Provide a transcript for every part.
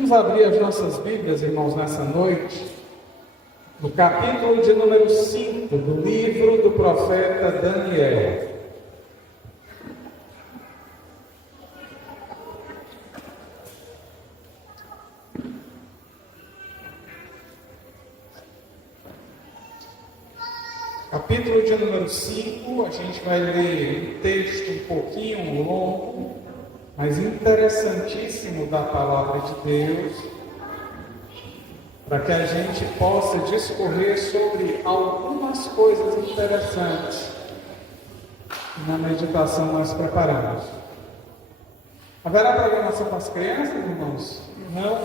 Vamos abrir as nossas Bíblias, irmãos, nessa noite, no capítulo de número 5 do livro do profeta Daniel. Capítulo de número 5, a gente vai ler um texto um pouquinho longo, mas interessantíssimo da palavra de Deus, para que a gente possa discorrer sobre algumas coisas interessantes na meditação nós preparamos. Haverá programação para as crianças, irmãos? Não?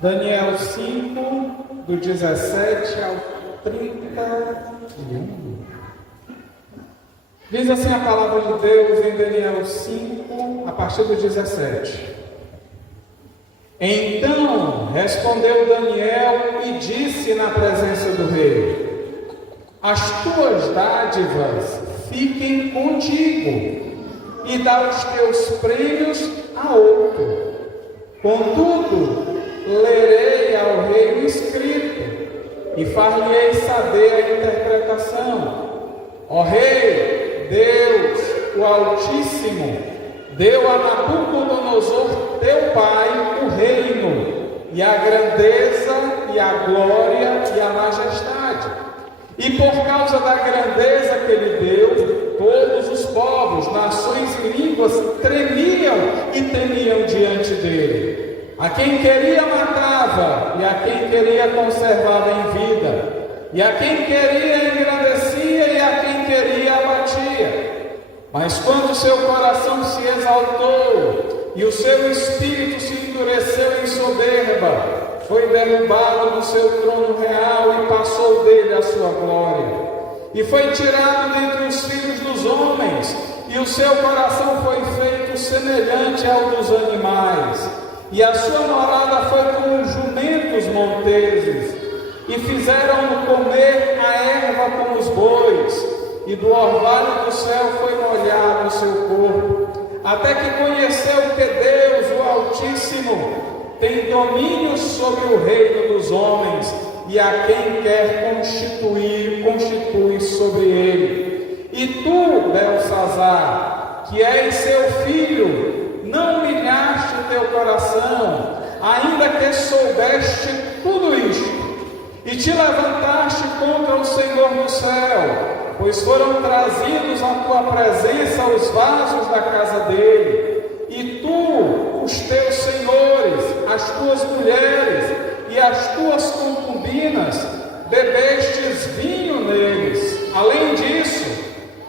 Daniel 5, do 17 ao 31. Diz assim a palavra de Deus em Daniel 5, a partir do 17. Então respondeu Daniel e disse na presença do rei: as tuas dádivas fiquem contigo, e dá os teus prêmios a outro. Contudo, lerei ao rei o escrito, e far-lhe-ei saber a interpretação. Ó rei, Deus, o Altíssimo, deu a Nabucodonosor, teu pai, o reino, e a grandeza, e a glória, e a majestade. E por causa da grandeza que ele deu, todos os povos, nações e línguas tremiam e temiam diante dele. A quem queria matava, e a quem queria conservava em vida, e a quem queria engrandecia, e a quem queria abatia. Mas quando seu coração se exaltou, e o seu espírito se endureceu em soberba, foi derrubado do seu trono real, e passou dele a sua glória. E foi tirado dentre os filhos dos homens, e o seu coração foi feito semelhante ao dos animais, e a sua morada foi como jumentos monteses, e fizeram-no comer a erva como os bois, e do orvalho do céu foi molhado o seu corpo, até que conheceu que Deus, o Altíssimo, tem domínio sobre o reino dos homens, e a quem quer constitui sobre ele. E tu, Belsazar, que és seu filho, não humilhaste o teu coração, ainda que soubeste tudo isto, e te levantaste contra o Senhor no céu, pois foram trazidos à tua presença os vasos da casa dele, e tu, os teus senhores, as tuas mulheres e as tuas concubinas, bebestes vinho neles. Além disso,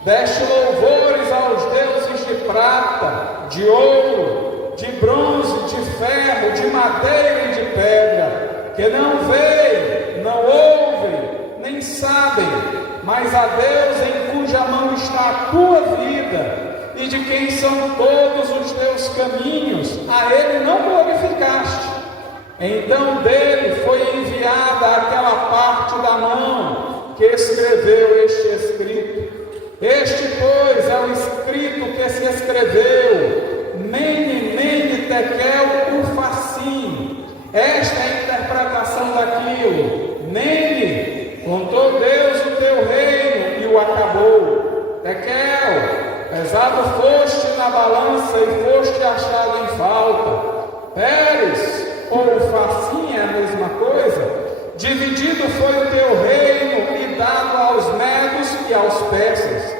deste louvores aos deuses de prata, de ouro, de bronze, de ferro, de madeira e de pedra, que não veem, não ouvem, nem sabem, mas a Deus em cuja mão está a tua vida, e de quem são todos os teus caminhos, a ele não glorificaste. Então dele foi enviada aquela parte da mão que escreveu este escrito. Este, pois, é o escrito que se escreveu: Mene, Mene, Tekel, Upharsin. Esta é a interpretação daquilo. Mene, contou Deus o teu reino e o acabou. Tekel, pesado foste na balança e foste achado em falta. Pérez, ou Upharsin é a mesma coisa. Dividido foi o teu reino e dado aos medos e aos persas.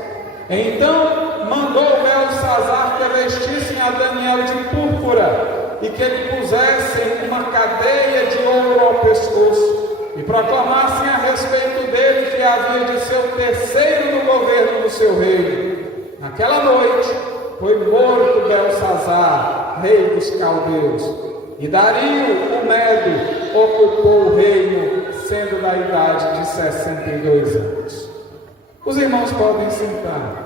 Então mandou Belsazar que vestissem a Daniel de púrpura e que lhe pusessem uma cadeia de ouro ao pescoço e proclamassem a respeito dele que havia de ser o terceiro no governo do seu reino. Naquela noite foi morto Belsazar, rei dos caldeus, e Dario, o Medo, ocupou o reino, sendo da idade de 62 anos. Os irmãos podem sentar.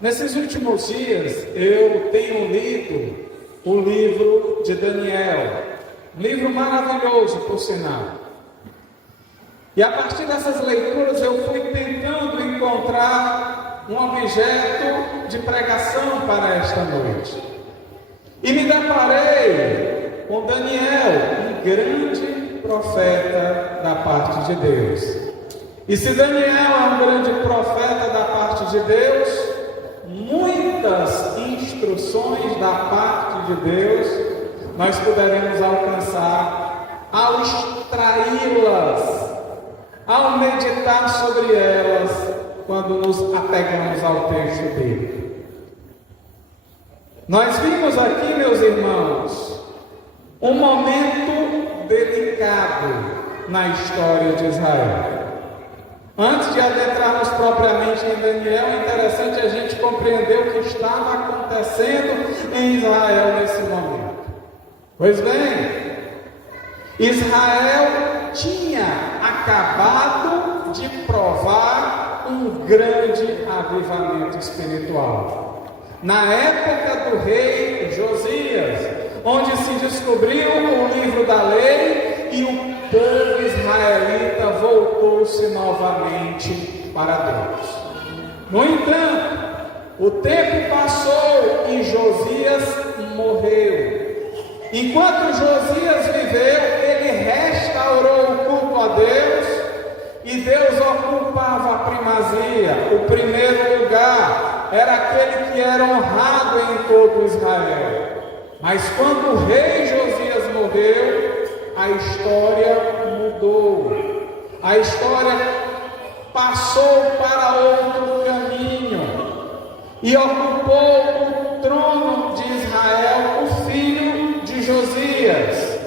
Nesses últimos dias, eu tenho lido o livro de Daniel. livro maravilhoso, por sinal. E a partir dessas leituras eu fui tentando encontrar um objeto de pregação para esta noite. E me deparei com Daniel, um grande profeta da parte de Deus. E se Daniel é um grande profeta da parte de Deus, muitas instruções da parte de Deus nós poderemos alcançar ao extraí-las, ao meditar sobre elas, quando nos apegamos ao texto dele. Nós vimos aqui, meus irmãos, um momento delicado na história de Israel. Antes de adentrarmos propriamente em Daniel, é interessante a gente compreender o que estava acontecendo em Israel nesse momento. Pois bem, Israel tinha acabado de provar um grande avivamento espiritual. Na época do rei Josias, onde se descobriu o livro da lei e o povo israelita voltou-se novamente para Deus. No entanto, o tempo passou e Josias morreu. Enquanto Josias viveu, ele restaurou o culto a Deus e Deus ocupava a primazia. O primeiro lugar era aquele que era honrado em todo Israel. Mas quando o rei Josias morreu, a história mudou. A história passou para outro caminho e ocupou o trono de Israel o filho de Josias,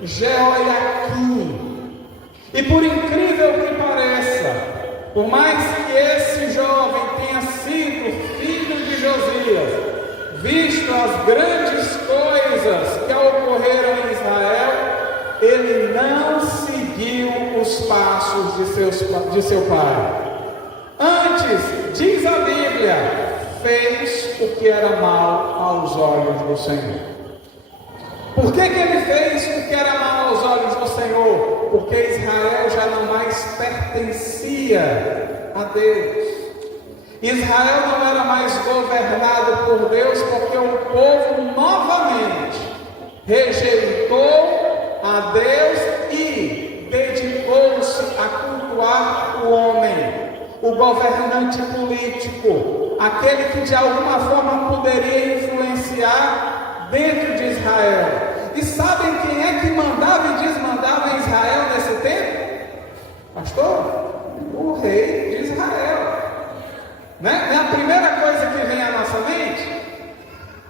Jeoiaquim. E por incrível que pareça, por mais que esse jovem tenha sido filho de Josias, visto as grandes coisas que ocorreram em Israel, ele não seguiu os passos de seu pai. Antes, diz a Bíblia, fez o que era mal aos olhos do Senhor. Por que ele fez o que era mal aos olhos do Senhor? Porque Israel já não mais pertencia a Deus. Israel não era mais governado por Deus, porque o povo novamente rejeitou a Deus e dedicou-se a cultuar o homem, o governante político, aquele que de alguma forma poderia influenciar dentro de Israel. E sabem quem é que mandava e desmandava em Israel nesse tempo? Pastor? O rei de Israel. Né? É a primeira coisa que vem à nossa mente.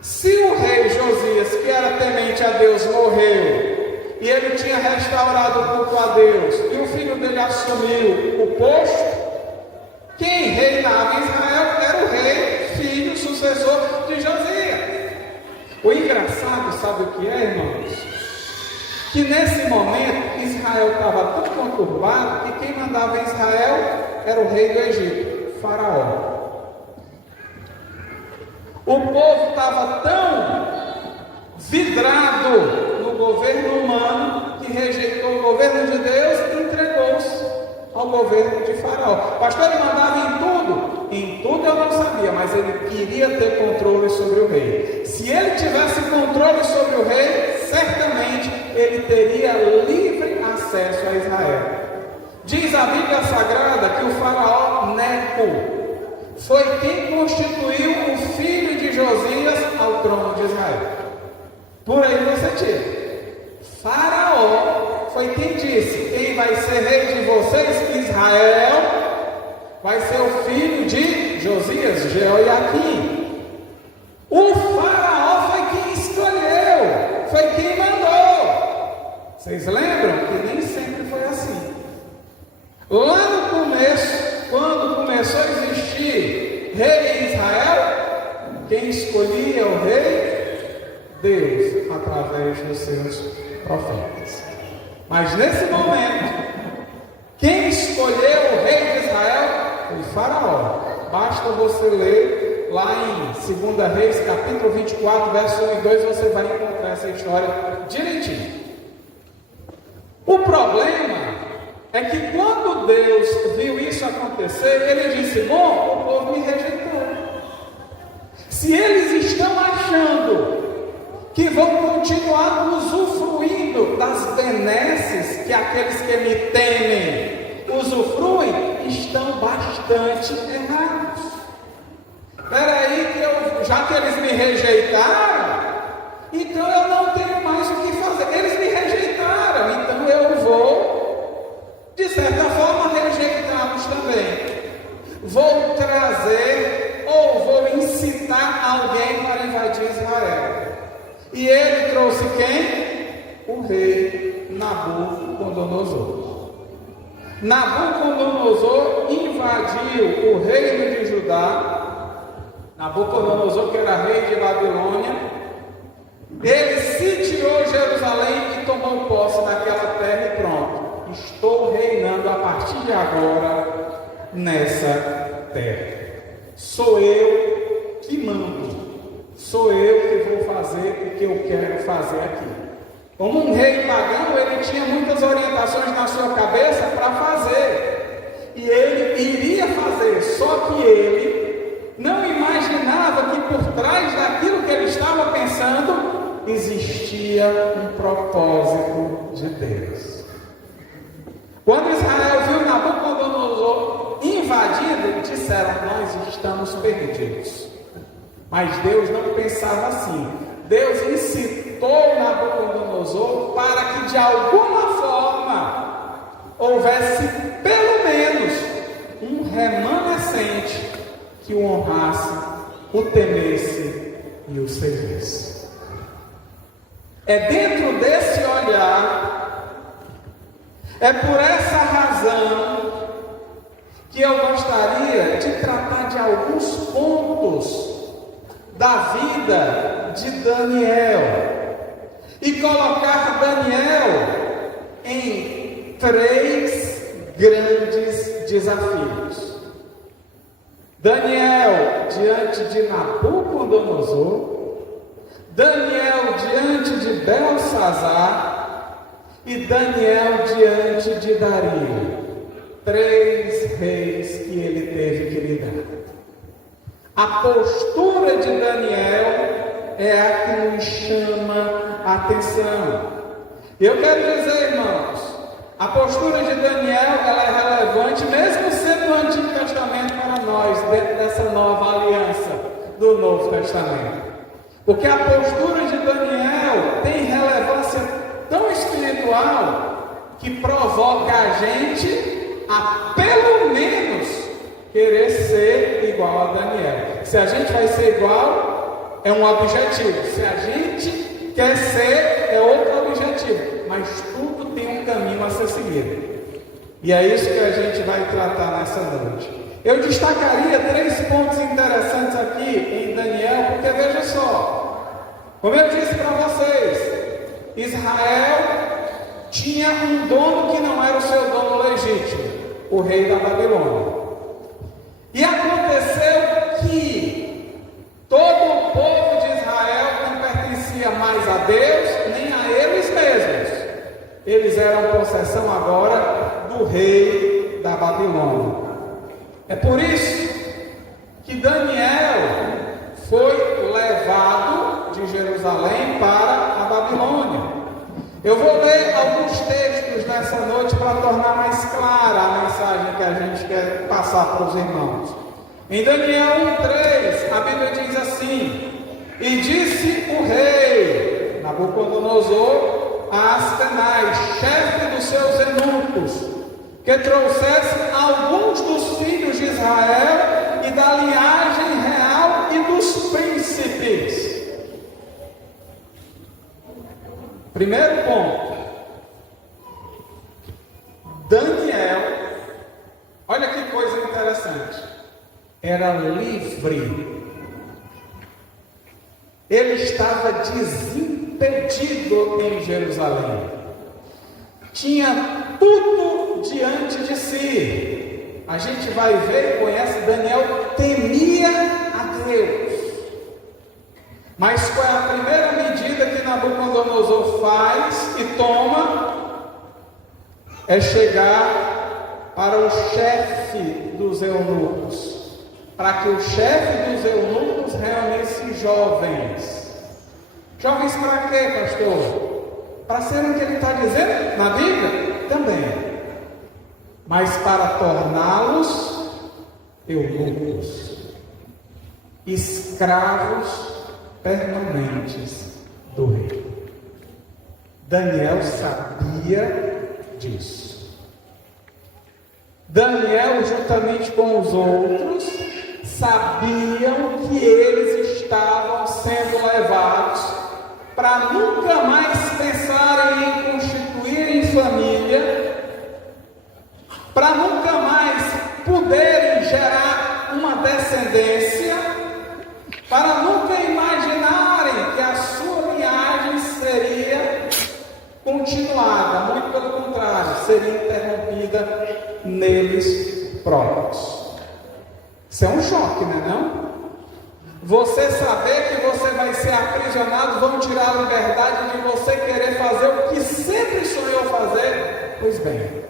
Se o rei Josias, que era temente a Deus, morreu, e ele tinha restaurado o culto a Deus, e o filho dele assumiu o posto, quem reinava em Israel era o rei, filho, sucessor de Josias. O engraçado, sabe o que é, irmãos? Que nesse momento Israel estava tão conturbado que quem mandava em Israel era o rei do Egito, Faraó. O povo estava tão vidrado no governo humano que rejeitou o governo de Deus e entregou-se ao governo de Faraó. Pastor, ele mandava em tudo? Em tudo eu não sabia, mas ele queria ter controle sobre o rei. Se ele tivesse controle sobre o rei, certamente ele teria livre acesso a Israel. Diz a Bíblia Sagrada que o Faraó Neco foi quem constituiu o filho de Josias ao trono de Israel. Por aí você tira. Faraó foi quem disse: quem vai ser rei de vocês? Israel vai ser o filho de Josias, Jeoiaquim. O Faraó foi quem escolheu, foi quem mandou. Vocês lembram que nem sempre foi assim. Lá no começo, quando começou a existir rei em Israel, quem escolhia o rei? Deus, através dos seus profetas. Mas nesse momento, quem escolheu o rei de Israel foi Faraó. Basta você ler lá em 2 Reis, capítulo 24, verso 1 e 2, você vai encontrar essa história direitinho. O problema é que quando Deus viu isso acontecer, ele disse: bom, o povo me rejeitou. Se eles estão achando que vão continuar usufruindo das benesses que aqueles que me temem usufruem, estão bastante errados. Espera aí, já que eles me rejeitaram, então eu não tenho mais o que fazer. Eles me rejeitaram, então eu vou, de certa forma, rejeitá-los também. Vou trazer ou vou incitar alguém para invadir Israel. E ele trouxe quem? O rei Nabucodonosor. Nabucodonosor invadiu o reino de Judá. Nabucodonosor, que era rei de Babilônia, ele sitiou Jerusalém e tomou posse naquela terra e pronto. Estou reinando a partir de agora nessa terra. Sou eu que mando. Sou eu que vou fazer o que eu quero fazer aqui. Como um rei pagão, ele tinha muitas orientações na sua cabeça para fazer. E ele iria fazer, só que ele não imaginava que por trás daquilo que ele estava pensando existia um propósito de Deus. Quando Israel viu Nabucodonosor invadido, disseram: nós estamos perdidos. Mas Deus não pensava assim. Deus incitou Nabucodonosor para que de alguma forma houvesse pelo menos um remanescente que o honrasse, o temesse e o servisse. É dentro desse olhar, é por essa razão que eu gostaria de tratar de alguns pontos da vida de Daniel e colocar Daniel em 3 grandes desafios. Daniel diante de Nabucodonosor, Daniel diante de Belsazar e Daniel diante de Dario. 3 reis que ele teve que lidar. A postura de Daniel é a que nos chama a atenção. Eu quero dizer, irmãos, a postura de Daniel ela é relevante, mesmo sendo do Antigo Testamento para nós, dentro dessa nova aliança do Novo Testamento. Porque a postura de Daniel tem relevância tão espiritual que provoca a gente a pelo menos querer ser igual a Daniel. Se a gente vai ser igual, é um objetivo. Se a gente quer ser, é outro objetivo. Mas tudo tem um caminho a ser seguido. E é isso que a gente vai tratar nessa noite. Eu destacaria 3 pontos interessantes aqui em Daniel, porque veja só, como eu disse para vocês, Israel tinha um dono que não era o seu dono legítimo, o rei da Babilônia. E aconteceu que todo o povo de Israel não pertencia mais a Deus, nem a eles mesmos. Eles eram possessão agora do rei da Babilônia. É por isso que Daniel foi levado de Jerusalém para a Babilônia. Eu vou ler alguns textos nessa noite para tornar mais clara a mensagem que a gente quer passar para os irmãos. Em Daniel 1:3, a Bíblia diz assim: e disse o rei Nabucodonosor a Aspenaz, chefe dos seus eunucos, que trouxesse alguns dos filhos de Israel e da linhagem real e dos príncipes. Primeiro ponto, Daniel, olha que coisa interessante, era livre. Ele estava desimpedido em Jerusalém. Tinha tudo diante de si. A gente vai ver e conhece, Daniel temia a Deus. Mas qual é a primeira medida que Nabucodonosor faz e toma? é chegar para o chefe dos eunucos, para que o chefe dos eunucos reunisse jovens. Jovens para quê, pastor? Para serem o que ele está dizendo na Bíblia? Também. Mas para torná-los eunucos, escravos permanentes do rei. Daniel sabia disso. Daniel, juntamente com os outros, sabiam que eles estavam sendo levados para nunca mais pensarem em constituírem família, para nunca mais poderem gerar uma descendência, para nunca imaginarem que a sua linhagem seria continuada, muito pelo contrário, seria interrompida neles próprios. Isso é um choque, não é não? Você saber que você vai ser aprisionado, vão tirar a liberdade de você querer fazer o que sempre sonhou fazer. Pois bem,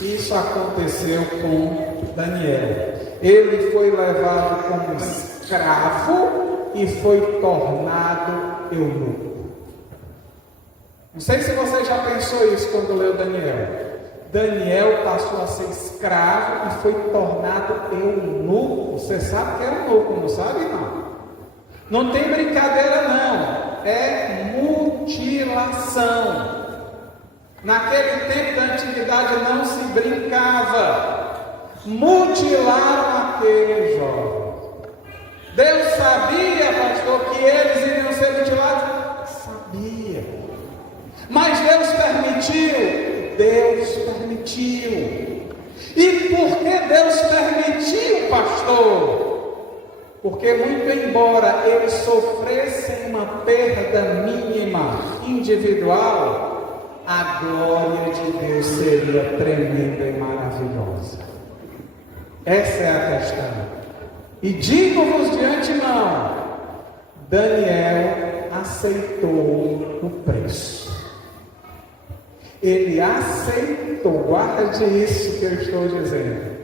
isso aconteceu com Daniel. Ele foi levado como escravo e foi tornado eunuco. Não sei se você já pensou isso quando leu Daniel. Daniel passou a ser escravo e foi tornado eunuco. Você sabe que é eunuco, não sabe não? Não tem brincadeira não. É mutilação. Naquele tempo da antiguidade não se brincava. Mutilaram aquele jovem. Deus sabia, pastor, que eles iriam ser mutilados? Sabia. Mas Deus permitiu? Deus permitiu. E por que Deus permitiu, pastor? Porque muito embora eles sofressem uma perda mínima, individual, a glória de Deus seria tremenda e maravilhosa. Essa é a questão. E digo-vos de antemão, Daniel aceitou o preço. Ele aceitou, guarde isso que eu estou dizendo.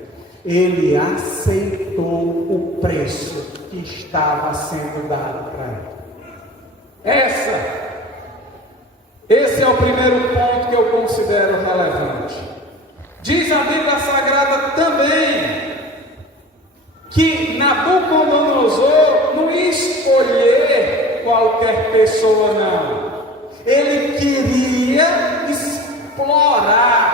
Ele aceitou o preço que estava sendo dado para ele. Esse é o primeiro ponto que eu considero relevante. Diz a Bíblia Sagrada também que Nabucodonosor não ia escolher qualquer pessoa, não. Ele queria explorar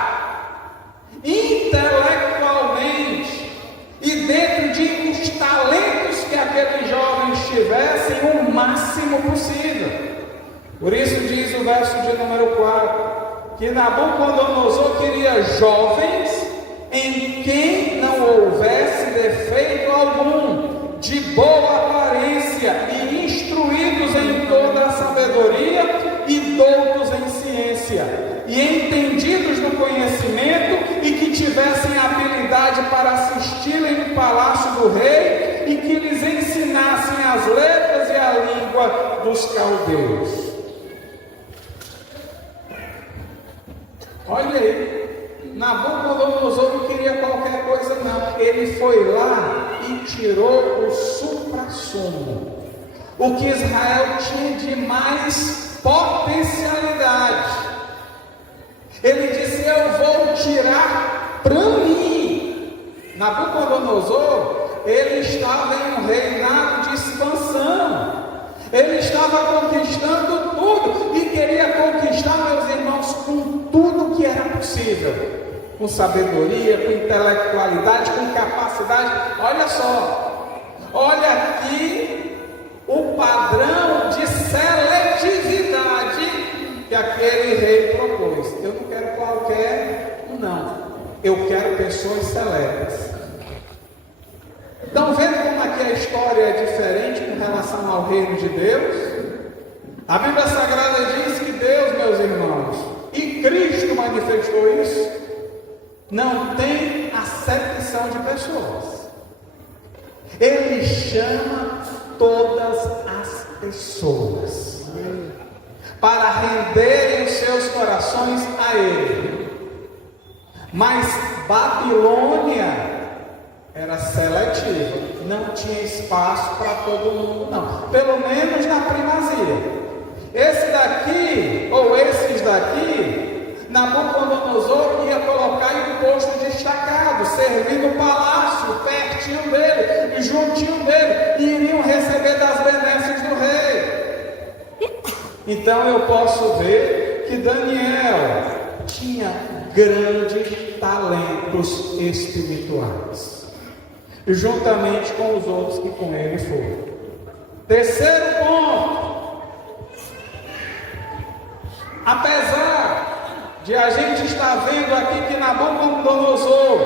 intelectualmente e dentro de os talentos que aqueles jovens tivessem o máximo possível. Por isso diz o verso de número 4, que Nabucodonosor queria jovens em quem não houvesse defeito algum, de boa aparência e instruídos em toda a sabedoria e doutos em ciência, e entendidos no conhecimento, e que tivessem habilidade para assistirem no palácio do rei, e que lhes ensinassem as letras e a língua dos caldeus. Olha aí, Nabucodonosor não queria qualquer coisa não, ele foi lá e tirou o suprassumo, o que Israel tinha de mais potencialidade. Ele disse: eu vou tirar para mim. Nabucodonosor, ele estava em um reinado de expansão, ele estava conquistando tudo e queria conquistar, meus irmãos, com tudo que era possível, com sabedoria, com intelectualidade, com capacidade. Olha só, olha aqui o padrão de seletividade que aquele rei propôs. Eu não quero qualquer um, não. Eu quero pessoas seletas. Estão vendo como aqui a história é diferente com relação ao reino de Deus? A Bíblia Sagrada diz que Deus, meus irmãos, e Cristo manifestou isso, não tem acepção de pessoas. Ele chama todas as pessoas para renderem os seus corações a Ele. Mas Babilônia era seletiva, não tinha espaço para todo mundo, não. Pelo menos na primazia. Esse daqui, ou esses daqui, Nabucodonosor ia colocar em um posto destacado, servindo o palácio, pertinho dele, e juntinho dele, e iriam receber das benesses do rei. Então eu posso ver que Daniel tinha grandes talentos espirituais, juntamente com os outros que com ele foram. Terceiro ponto: apesar de a gente estar vendo aqui que Nabucodonosor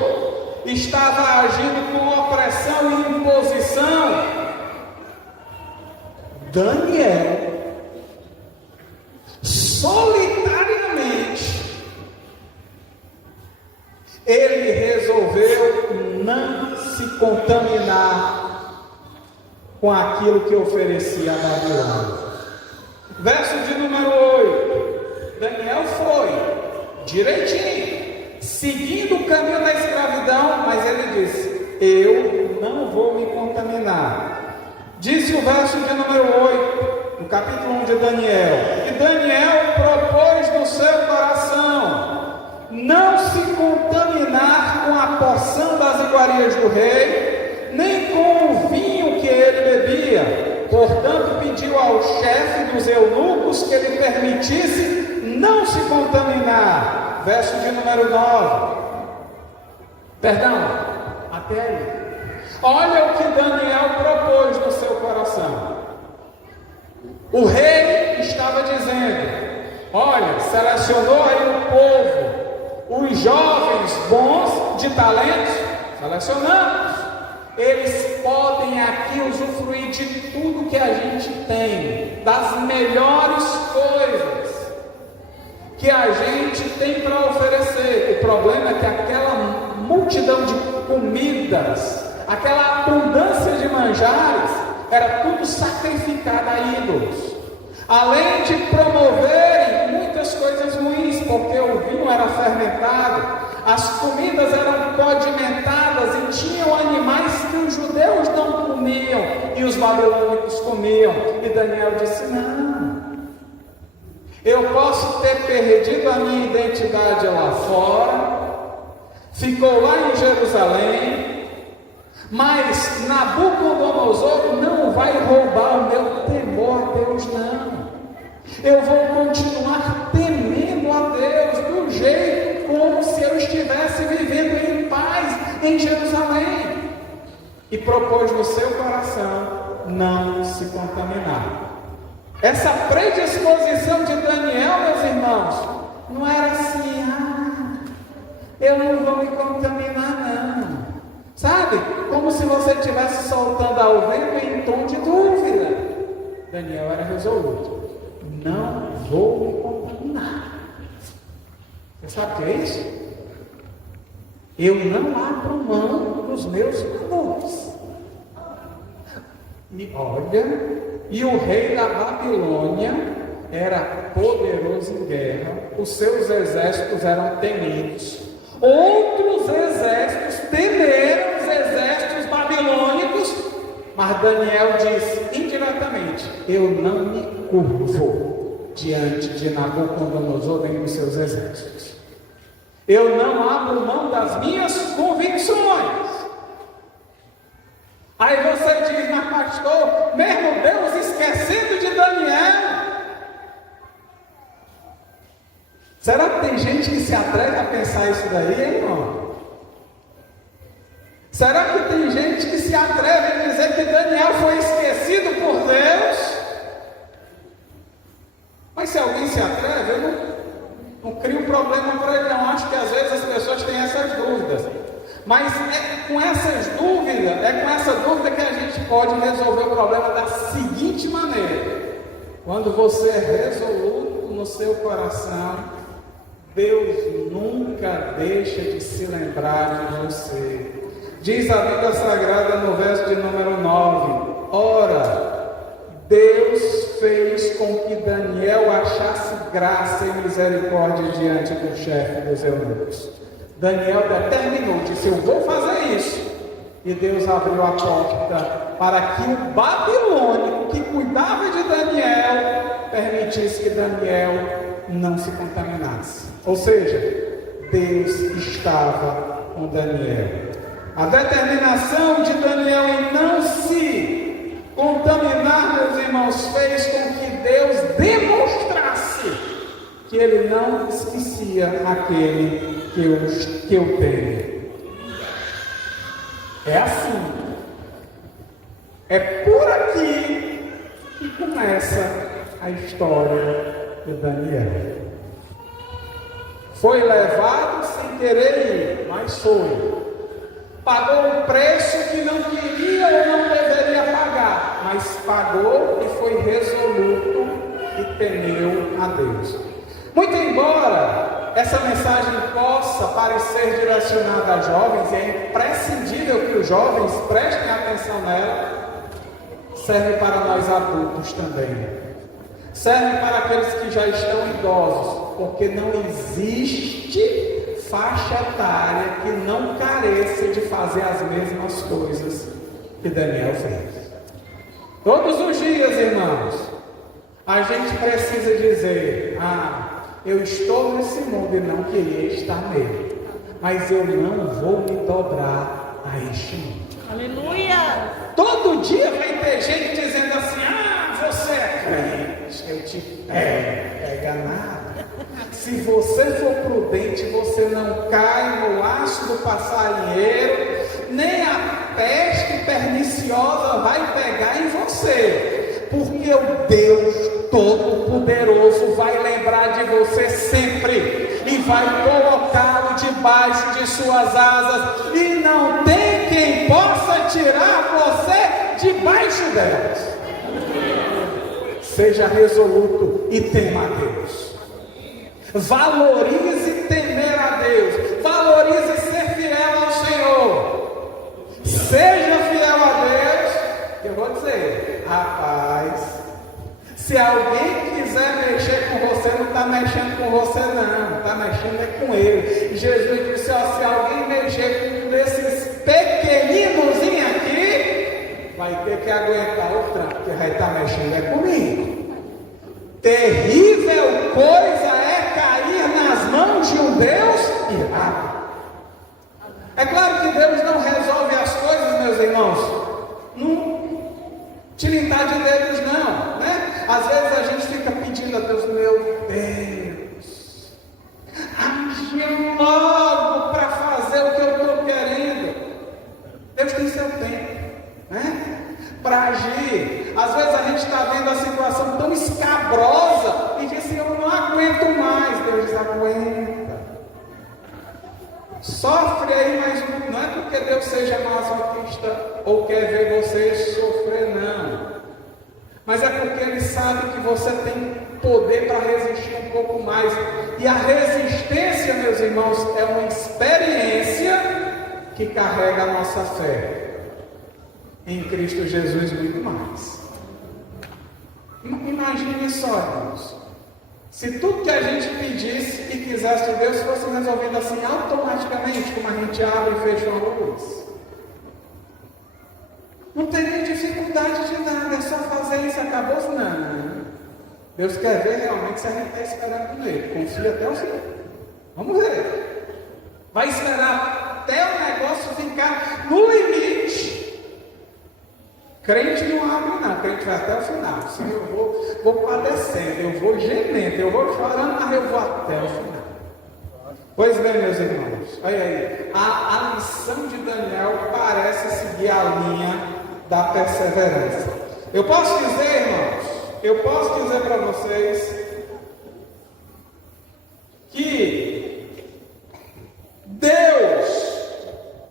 estava agindo com opressão e imposição, Daniel solitariamente ele resolveu não se contaminar com aquilo que oferecia a Babilônia. Verso de número 8. Daniel foi direitinho, seguindo o caminho da escravidão, mas ele disse: eu não vou me contaminar. Disse o verso de número 8, no capítulo 1 de Daniel, que Daniel propôs no seu coração não se contaminar com a porção das iguarias do rei, nem com o vinho que ele bebia. Portanto, pediu ao chefe dos eunucos que lhe permitisse não se contaminar. Verso de número 9. Perdão, até aí. Olha o que Daniel propôs no seu coração. O rei estava dizendo: olha, selecionou aí o povo, os jovens bons de talentos, selecionamos. Eles podem aqui usufruir de tudo que a gente tem, das melhores coisas que a gente tem para oferecer. O problema é que aquela multidão de comidas, aquela abundância de manjares, era tudo sacrificado a ídolos. Além de promoverem muitas coisas ruins, porque o vinho era fermentado, as comidas eram condimentadas e tinham animais que os judeus não comiam e os babilônicos comiam. E Daniel disse: não, eu posso ter perdido a minha identidade lá fora, ficou lá em Jerusalém, mas Nabucodonosor não vai roubar o meu temor a Deus, não. Eu vou continuar temendo a Deus do jeito como se eu estivesse vivendo em paz em Jerusalém. E propôs no seu coração não se contaminar. Essa predisposição de Daniel, meus irmãos, não era assim: eu não vou me contaminar, não. Sabe? Como se você estivesse soltando ao vento em tom de dúvida. Daniel era resoluto: não vou me contaminar. Você sabe o que é isso? Eu não abro mão dos meus valores. E olha, e o rei da Babilônia era poderoso em guerra, os seus exércitos eram temidos. Outros exércitos temeram os exércitos babilônicos, mas Daniel disse indiretamente: eu não me curvo diante de Nabucodonosor nem dos seus exércitos. Eu não abro mão das minhas convicções. Aí você diz: mas pastor, mesmo Deus esquecendo de Daniel. Será que tem gente que se atreve a pensar isso daí, hein, irmão? Será que tem gente que se atreve a dizer que Daniel foi esquecido por Deus? Mas se alguém se atreve, eu não crio um problema para ele, não. Acho que às vezes as pessoas têm essas dúvidas. Mas é com essa dúvida que a gente pode resolver o problema da seguinte maneira: quando você é resoluto no seu coração, Deus nunca deixa de se lembrar de você. Diz a Bíblia Sagrada no verso de número 9: ora, Deus fez com que Daniel achasse graça e misericórdia diante do chefe dos eunucos. Daniel determinou, disse: eu vou fazer isso. E Deus abriu a porta para que o babilônico que cuidava de Daniel permitisse que Daniel não se contaminasse. Ou seja, Deus estava com Daniel. A determinação de Daniel em não se contaminar, meus irmãos, fez com que Deus demonstrasse que Ele não esquecia aquele que eu tenho. É assim. É por aqui que começa a história de Daniel. Foi levado sem querer ir, mas foi. Pagou um preço que não queria ou não deveria pagar, mas pagou e foi resoluto e temeu a Deus. Muito embora essa mensagem possa parecer direcionada a jovens, é imprescindível que os jovens prestem atenção nela, serve para nós adultos também. Serve para aqueles que já estão idosos, porque não existe faixa etária que não careça de fazer as mesmas coisas que Daniel fez. Todos os dias, irmãos, a gente precisa dizer: eu estou nesse mundo e não queria estar nele, mas eu não vou me dobrar a este mundo. Aleluia! Todo dia vai ter gente dizendo assim: você é crente, eu te pega nada. Se você for prudente, você não cai no laço do passarinheiro, nem a peste perniciosa vai pegar em você, porque o Deus Todo-Poderoso vai lembrar de você sempre e vai colocá-lo debaixo de suas asas, e não tem quem possa tirar você debaixo delas. Seja resoluto e tema a Deus. Valorize temer a Deus. Valorize ser fiel ao Senhor. Seja fiel a Deus. Eu vou dizer, rapaz, se alguém quiser mexer com você, não está mexendo com você não, está mexendo é com ele. Jesus disse: se alguém mexer com um desses pequeninos aqui, vai ter que aguentar o tranco, porque vai estar mexendo é comigo. Terrível coisa é cair nas mãos de um Deus irado. É claro que Deus não resolve as coisas, meus irmãos, num tilintar de dedos não, né? Às vezes a gente fica pedindo a Deus: meu Deus, age logo para fazer o que eu estou querendo. Deus tem seu tempo, né? Para agir. Às vezes a gente está vendo a situação tão escabrosa e diz assim: eu não aguento mais. Deus diz: aguenta. Sofre aí, mas não é porque Deus seja masoquista ou quer ver você sofrer, não. Mas é porque Ele sabe que você tem poder para resistir um pouco mais. E a resistência, meus irmãos, é uma experiência que carrega a nossa fé em Cristo Jesus muito mais. Imagine só, irmãos, se tudo que a gente pedisse e quisesse de Deus fosse resolvido assim automaticamente, como a gente abre e fecha uma luz. Não teria dificuldade de nada, é só fazer isso, acabou. Não. Deus quer ver realmente se a gente está esperando nele. Confia até o fim. Vamos ver. Vai esperar até o negócio ficar no limite. Crente não abre não, crente vai até o final. Sim, eu vou padecendo, eu vou gemendo, eu vou chorando, mas eu vou até o final. Pois bem, meus irmãos, olha aí, a lição de Daniel parece seguir a linha da perseverança. Eu posso dizer, irmãos, para vocês que Deus,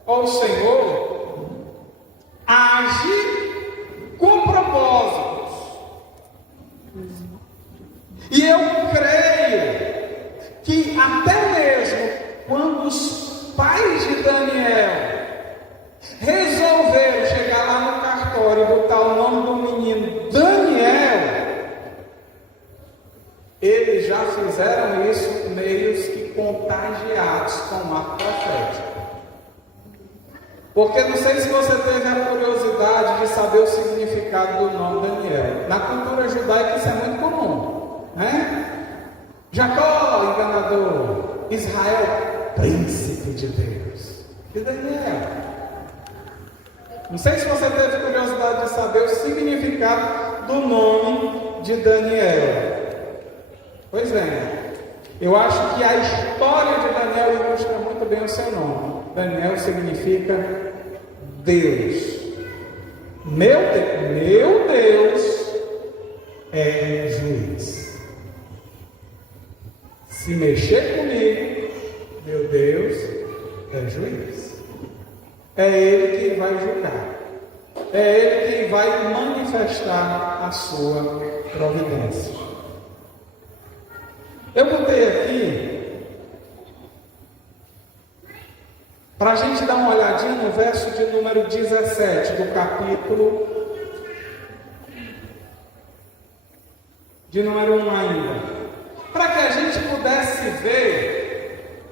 ou o Senhor, age com propósitos. E eu creio que até mesmo quando os pais de Daniel resolveram chegar lá no cartório e botar o nome do menino Daniel, eles já fizeram isso meio que contagiados ligados com o marco profético. Porque não sei se você teve a curiosidade de saber o significado do nome Daniel. Na cultura judaica isso é muito comum, né? Jacó, enganador. Israel, príncipe de Deus. E Daniel? Não sei se você teve curiosidade de saber o significado do nome de Daniel. Pois é, eu acho que a história de Daniel ilustra muito bem o seu nome. Daniel significa Deus. Meu Deus é juiz. Se mexer comigo, meu Deus é juiz. É Ele quem vai julgar. É Ele quem vai manifestar a sua providência. Eu botei aqui para a gente dar uma olhadinha no verso de número 17 do capítulo de número 1 ainda, para que a gente pudesse ver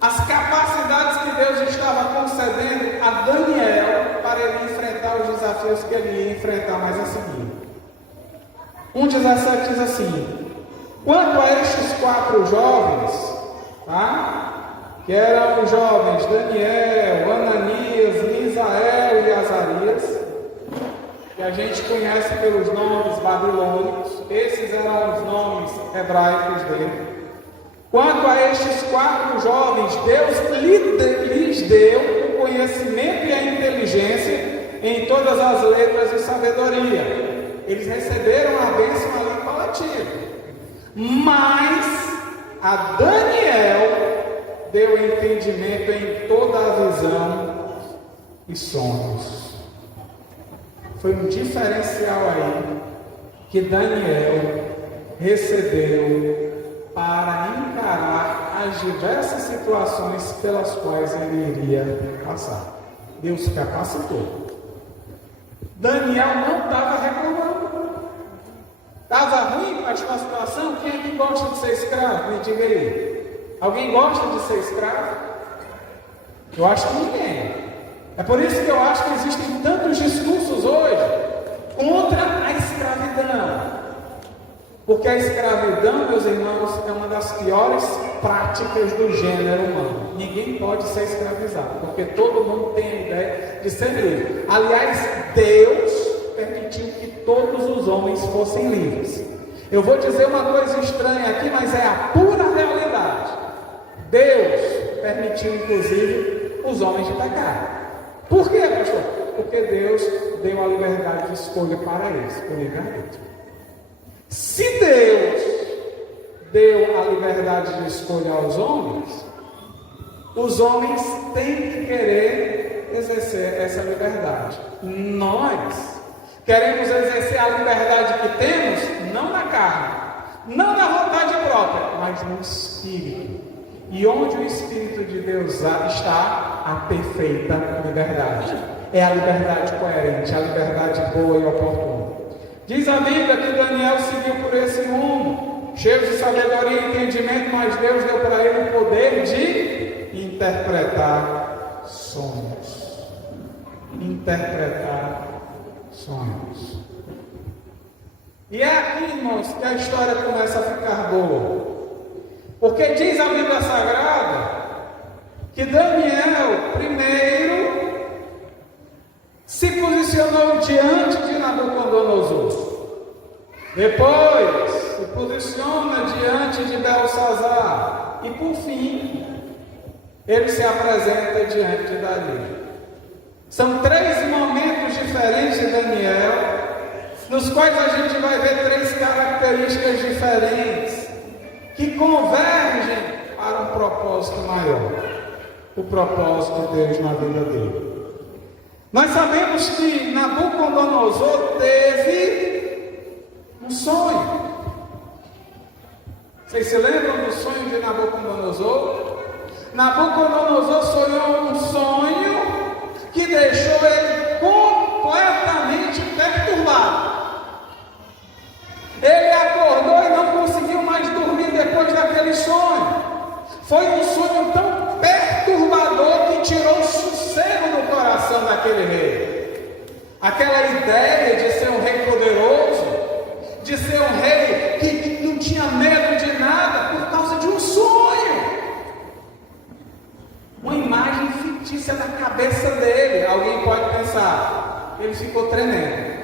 as capacidades que Deus estava concedendo a Daniel para ele enfrentar os desafios que ele ia enfrentar mais a seguir. 1,17 diz assim: quanto a estes 4 jovens, que eram os jovens Daniel, Ananias, Misael e Azarias, que a gente conhece pelos nomes babilônicos, esses eram os nomes hebraicos dele. Quanto a estes 4 jovens, Deus lhes deu o conhecimento e a inteligência em todas as letras e sabedoria. Eles receberam a bênção ali coletiva. Mas a Daniel deu entendimento em toda a visão e sonhos. Foi um diferencial aí que Daniel recebeu para encarar as diversas situações pelas quais ele iria passar. Deus capacitou. Daniel não estava reclamando. Estava ruim para a situação? Quem é que gosta de ser escravo? Me diga aí. Alguém gosta de ser escravo? Eu acho que ninguém. É por isso que eu acho que existem tantos discursos hoje contra a escravidão. Porque a escravidão, meus irmãos, é uma das piores práticas do gênero humano. Ninguém pode ser escravizado, porque todo mundo tem a ideia de ser livre. Aliás, Deus permitiu que todos os homens fossem livres. Eu vou dizer uma coisa estranha aqui, mas é a pura realidade. Deus permitiu, inclusive, os homens de pecar. Por quê, pastor? Porque Deus deu a liberdade de escolha para eles, o livre-arbítrio. Se Deus deu a liberdade de escolha aos homens, os homens têm que querer exercer essa liberdade. Nós queremos exercer a liberdade que temos, não na carne, não na vontade própria, mas no Espírito. E onde o Espírito de Deus está, a perfeita liberdade. É a liberdade coerente, a liberdade boa e oportuna. Diz a Bíblia que Daniel seguiu por esse rumo, cheio de sabedoria e entendimento, mas Deus deu para ele o poder de interpretar sonhos. Interpretar sonhos. E é aqui, irmãos, que a história começa a ficar boa. Porque diz a Bíblia Sagrada que Daniel, primeiro, se posicionou diante de Nabucodonosor. Depois, se posiciona diante de Belsazar. E por fim, ele se apresenta diante de Daniel. São 3 momentos diferentes de Daniel, nos quais a gente vai ver 3 características diferentes, que convergem para um propósito maior. O propósito de Deus na vida dele. Nós sabemos que Nabucodonosor teve um sonho. Vocês se lembram do sonho de Nabucodonosor? Nabucodonosor sonhou um sonho que deixou ele completamente perturbado. Ele acordou e não conseguiu mais dormir depois daquele sonho. Foi um sonho tão aquela ideia de ser um rei poderoso, de ser um rei que não tinha medo de nada por causa de um sonho, uma imagem fictícia na cabeça dele. Alguém pode pensar, ele ficou tremendo,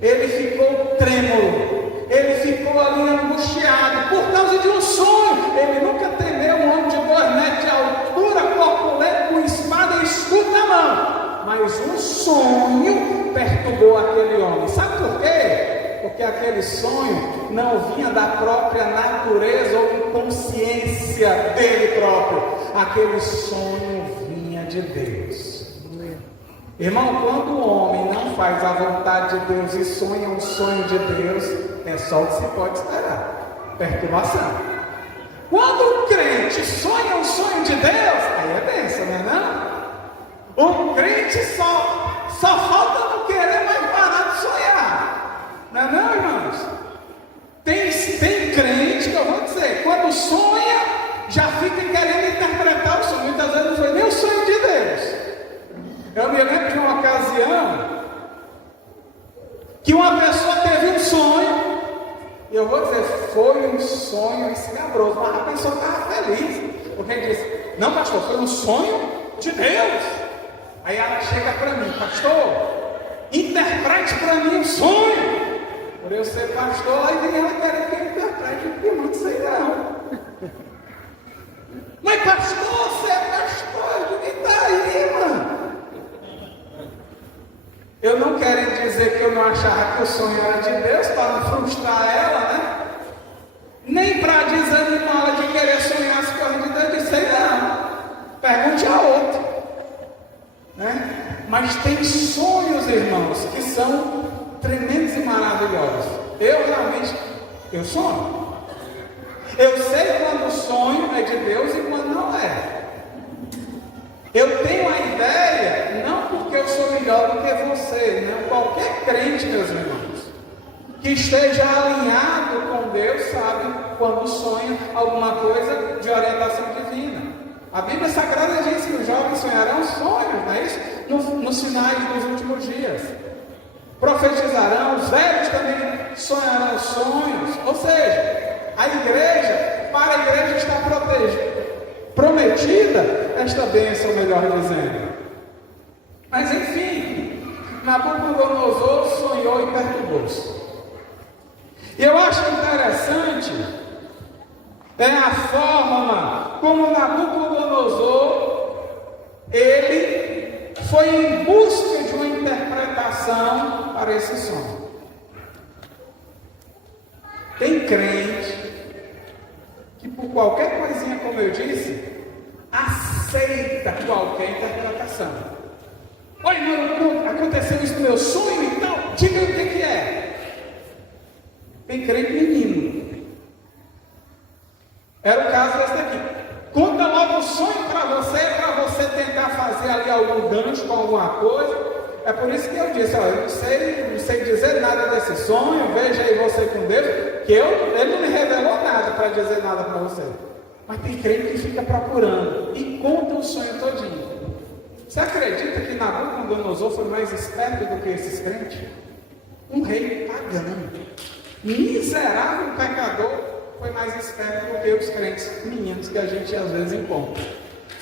ele ficou trêmulo, ele ficou ali angustiado por causa de um sonho. Ele nunca temeu um homem de 2 metros de altura, corpulento, com espada e escudo na mão, mas um sonho perturbou aquele homem. Sabe por quê? Porque aquele sonho não vinha da própria natureza ou consciência dele próprio. Aquele sonho vinha de Deus. Irmão, quando o homem não faz a vontade de Deus e sonha um sonho de Deus, é só o que se pode esperar: perturbação. Quando o crente sonha um sonho de Deus, aí é bênção, não é não? O crente só falta não querer mais parar de sonhar, não é não, irmãos? Tem crente que eu vou dizer, quando sonha, já fica querendo interpretar o sonho. Muitas vezes não foi nem o sonho de Deus. Eu me lembro de uma ocasião que uma pessoa teve um sonho, e eu vou dizer, foi um sonho escabroso, mas a pessoa estava feliz, porque ele disse: não, pastor, foi um sonho de Deus. Aí ela chega para mim: pastor, interprete para mim um sonho. Por eu ser pastor, aí vem ela querendo que eu interprete, porque eu não sei não. Mas pastor, você é pastor, o que está aí, mano? Eu não quero dizer que eu não achava que o sonho era de Deus, para não frustrar ela, né? Nem para desanimar ela de querer sonhar as coisas de Deus. Eu disse: não, pergunte a outra, né? Mas tem sonhos, irmãos, que são tremendos e maravilhosos. Eu sonho. Eu sei quando o sonho é de Deus e quando não é. Eu tenho a ideia, não porque eu sou melhor do que você, não. Qualquer crente, meus irmãos, que esteja alinhado com Deus, sabe quando sonha alguma coisa de orientação divina. A Bíblia Sagrada diz que os jovens sonharão sonhos, não é isso? Nos finais dos últimos dias. Profetizarão, os velhos também sonharão sonhos. Ou seja, a igreja, para a igreja estar prometida esta bênção, melhor dizendo. Mas enfim, Nabucodonosor sonhou e perturbou-se. E eu acho interessante a forma como Nabucodonosor, ele foi em busca de uma interpretação para esse sonho. Tem crente que por qualquer coisinha, como eu disse, aceita qualquer interpretação. Olha, irmão, aconteceu isso no meu sonho e tal, diga o que é. Tem crente menino. Era o caso desse daqui. Conta logo o sonho para você tentar fazer ali algum gancho com alguma coisa. É por isso que eu disse: ó, eu não sei dizer nada desse sonho, veja aí você com Deus, que ele não me revelou nada para dizer nada para você. Mas tem crente que fica procurando e conta o sonho todinho. Você acredita que Nabucodonosor foi mais esperto do que esses crentes? Um rei pagão, miserável pecador, foi mais esperto do que os crentes meninos que a gente às vezes encontra.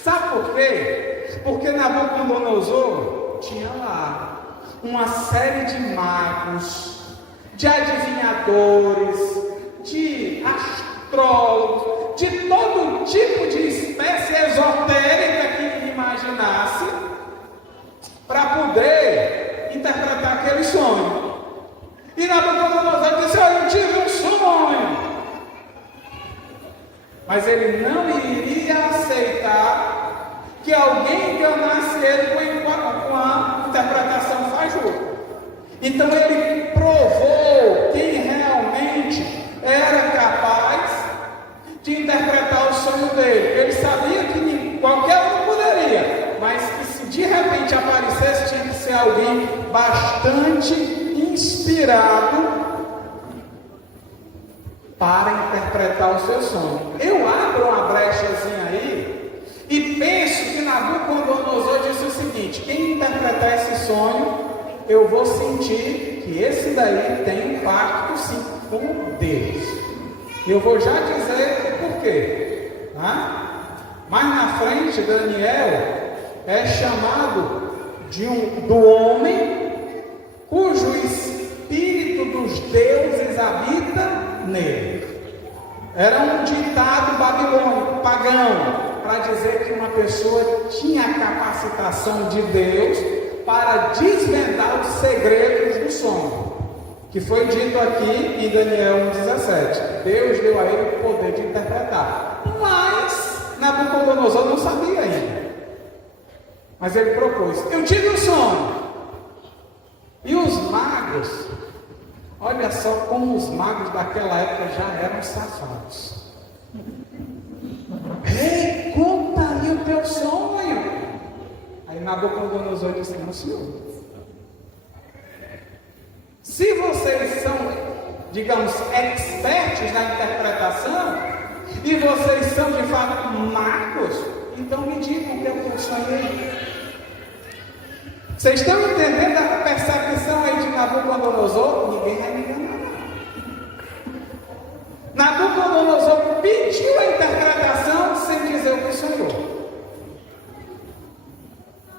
Sabe por quê? Porque Nabucodonosor tinha lá uma série de magos, de adivinhadores, de astrólogos, de todo tipo de espécie esotérica que imaginasse, para poder interpretar aquele sonho. E Nabucodonosor disse: olha, eu tive um sonho. Mas ele não iria aceitar que alguém enganasse ele com a interpretação fajuta. Então ele provou quem realmente era capaz de interpretar o sonho dele. Ele sabia que qualquer um poderia, mas que se de repente aparecesse, tinha que ser alguém bastante inspirado para interpretar o seu sonho. Eu abro uma brechazinha aí e penso que Nabucodonosor disse o seguinte: quem interpretar esse sonho eu vou sentir que esse daí tem um pacto sim com Deus. Eu vou já dizer por quê. Tá? Mais na frente, Daniel é chamado do homem cujo espírito dos deuses habita nele. Era um ditado babilônico, pagão, para dizer que uma pessoa tinha a capacitação de Deus para desvendar os segredos do sonho, que foi dito aqui em Daniel 1,17. Deus deu a ele o poder de interpretar, mas Nabucodonosor não sabia ainda. Mas ele propôs: eu tive um sonho. E os magos, olha só como os magos daquela época já eram safados. Ei, conta aí o teu sonho. Aí Nabucodonosor disse: não, senhor. Se vocês são, digamos, expertos na interpretação, e vocês são de fato magos, então me digam o que é que eu sonhei. Vocês estão entendendo a percepção aí de Nabucodonosor? Ninguém vai me enganar. Nabucodonosor pediu a interpretação sem dizer o que sonhou.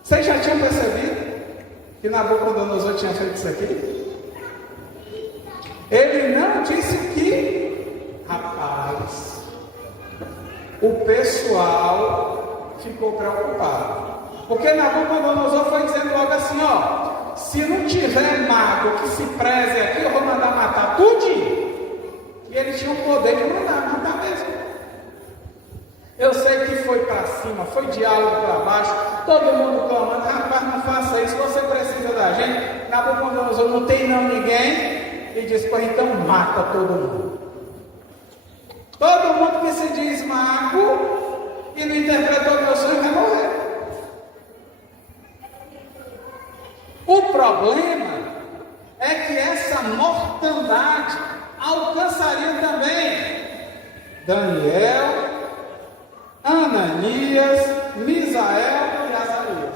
Vocês já tinham percebido que Nabucodonosor tinha feito isso aqui? Ele não disse que, rapaz, o pessoal ficou preocupado. Porque Nabucodonosor foi dizendo logo assim: ó, se não tiver mago que se preze aqui, eu vou mandar matar tudinho. E ele tinha o poder de mandar matar mesmo. Eu sei que foi para cima, foi diálogo para baixo, todo mundo clamando: rapaz, não faça isso, você precisa da gente. Nabucodonosor: não tem não ninguém. E disse: pois então mata todo mundo. Todo mundo que se diz mago e não interpretou meu sonho vai morrer. O problema é que essa mortandade alcançaria também Daniel, Ananias, Misael e Azarias.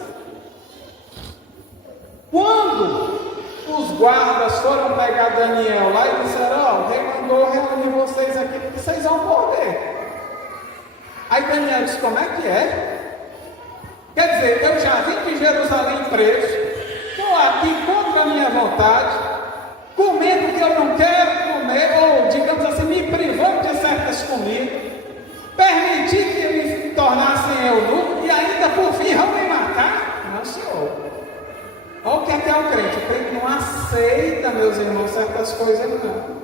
Quando os guardas foram pegar Daniel lá e disseram: ó, o rei mandou reunir vocês aqui porque vocês vão morrer. Aí Daniel disse: como é que é? Quer dizer, eu já vim de Jerusalém preso, estou aqui contra a minha vontade, comendo o que eu não quero comer, ou digamos assim, me privando de certas comidas, permiti que eles me tornassem eunuco e ainda por fim vão me matar? Não, senhor. Olha o que é o crente. O crente não aceita, meus irmãos, certas coisas não.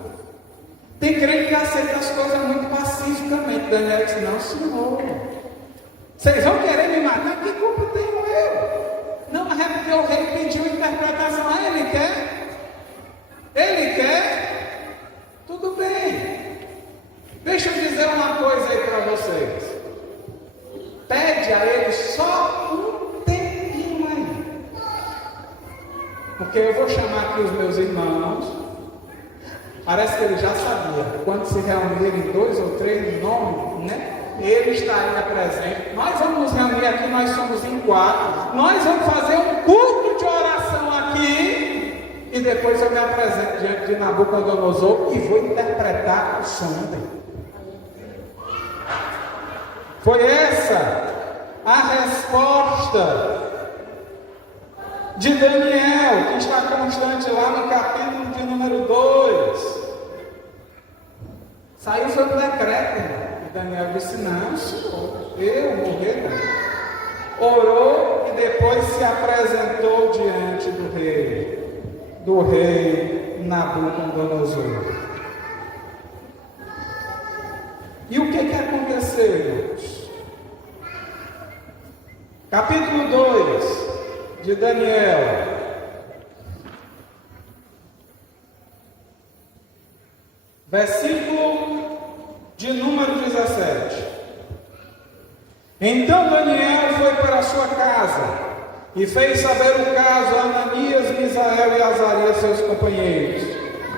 Tem crente que aceita as coisas muito pacificamente. Daniel disse: não, senhor. Vocês vão querer me matar? Que culpa tenho eu? Não, mas é porque o rei pediu interpretação. Ah, ele quer? Ele quer? Tudo bem. Deixa eu dizer uma coisa aí para vocês. Pede a ele só um tempinho aí. Porque eu vou chamar aqui os meus irmãos. Parece que ele já sabia. Quando se reunirem 2 ou 3 em nome, né? Ele estaria presente. Nós vamos nos reunir aqui, nós somos em 4. Nós vamos fazer um culto de oração aqui. E depois eu me apresento diante de Nabucodonosor e vou interpretar o sonho dele. Foi essa a resposta de Daniel, que está constante lá no capítulo de número 2. Saiu foi um decreto, irmão. Daniel disse: não, senhor, eu morrer não. Orou e depois se apresentou diante do rei Nabucodonosor. E o que aconteceu, irmãos? Capítulo 2 de Daniel. Versículo de número 17. Então Daniel foi para a sua casa e fez saber o caso a Ananias, Misael e Azarias, seus companheiros,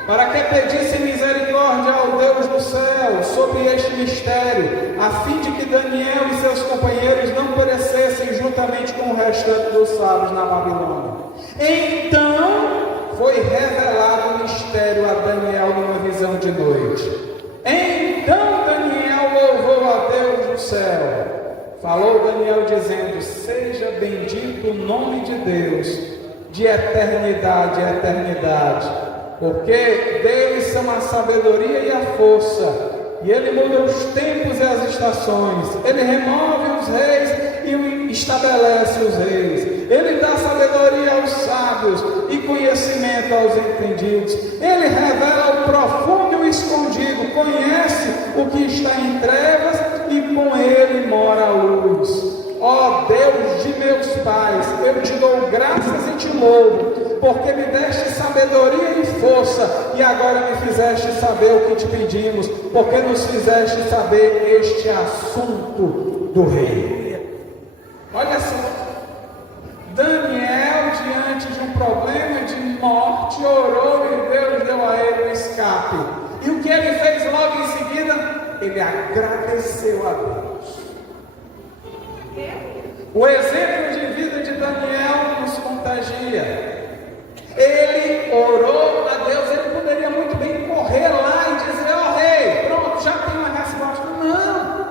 para que pedissem misericórdia ao Deus do céu sobre este mistério, a fim de que Daniel e seus companheiros não perecessem juntamente com o restante dos sábios na Babilônia. Então foi revelado o mistério a Daniel numa visão de noite. Então Daniel louvou a Deus do céu. Falou Daniel dizendo: seja bendito o nome de Deus, de eternidade a eternidade, porque deles são a sabedoria e a força, e Ele muda os tempos e as estações, Ele remove os reis e estabelece os reis, Ele dá sabedoria aos sábios e conhecimento aos entendidos, Ele revela o profundo e o escondido, conhece o que está em trevas e com Ele mora a luz. Ó Deus de meus pais, eu te dou graças e te louvo, porque me deste sabedoria e força, e agora me fizeste saber o que te pedimos, porque nos fizeste saber este assunto do rei. Olha só, Daniel, diante de um problema de morte, orou e Deus deu a ele um escape. E o que ele fez logo em seguida? Ele agradeceu a Deus. O exemplo de vida de Daniel nos contagia. Ele orou a Deus, ele poderia muito bem correr lá e dizer: ó rei, pronto, já tem uma resposta. Não,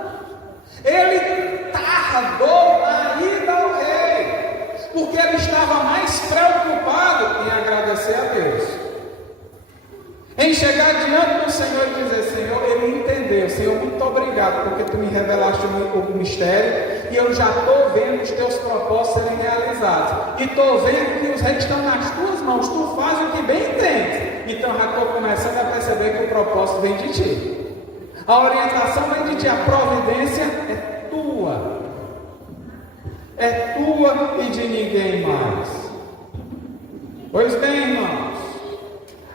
ele tardou a ida ao rei, porque ele estava mais preocupado em agradecer a Deus, em chegar diante do Senhor e dizer: Senhor, ele entendeu, Senhor, muito obrigado, porque tu me revelaste o mistério, e eu já estou vendo os teus propósitos serem realizados, e estou vendo que os reis estão nas tuas mãos, tu faz o que bem entende, então já estou começando a perceber que o propósito vem de ti, a orientação vem de ti, a providência é tua e de ninguém mais. Pois bem, irmãos,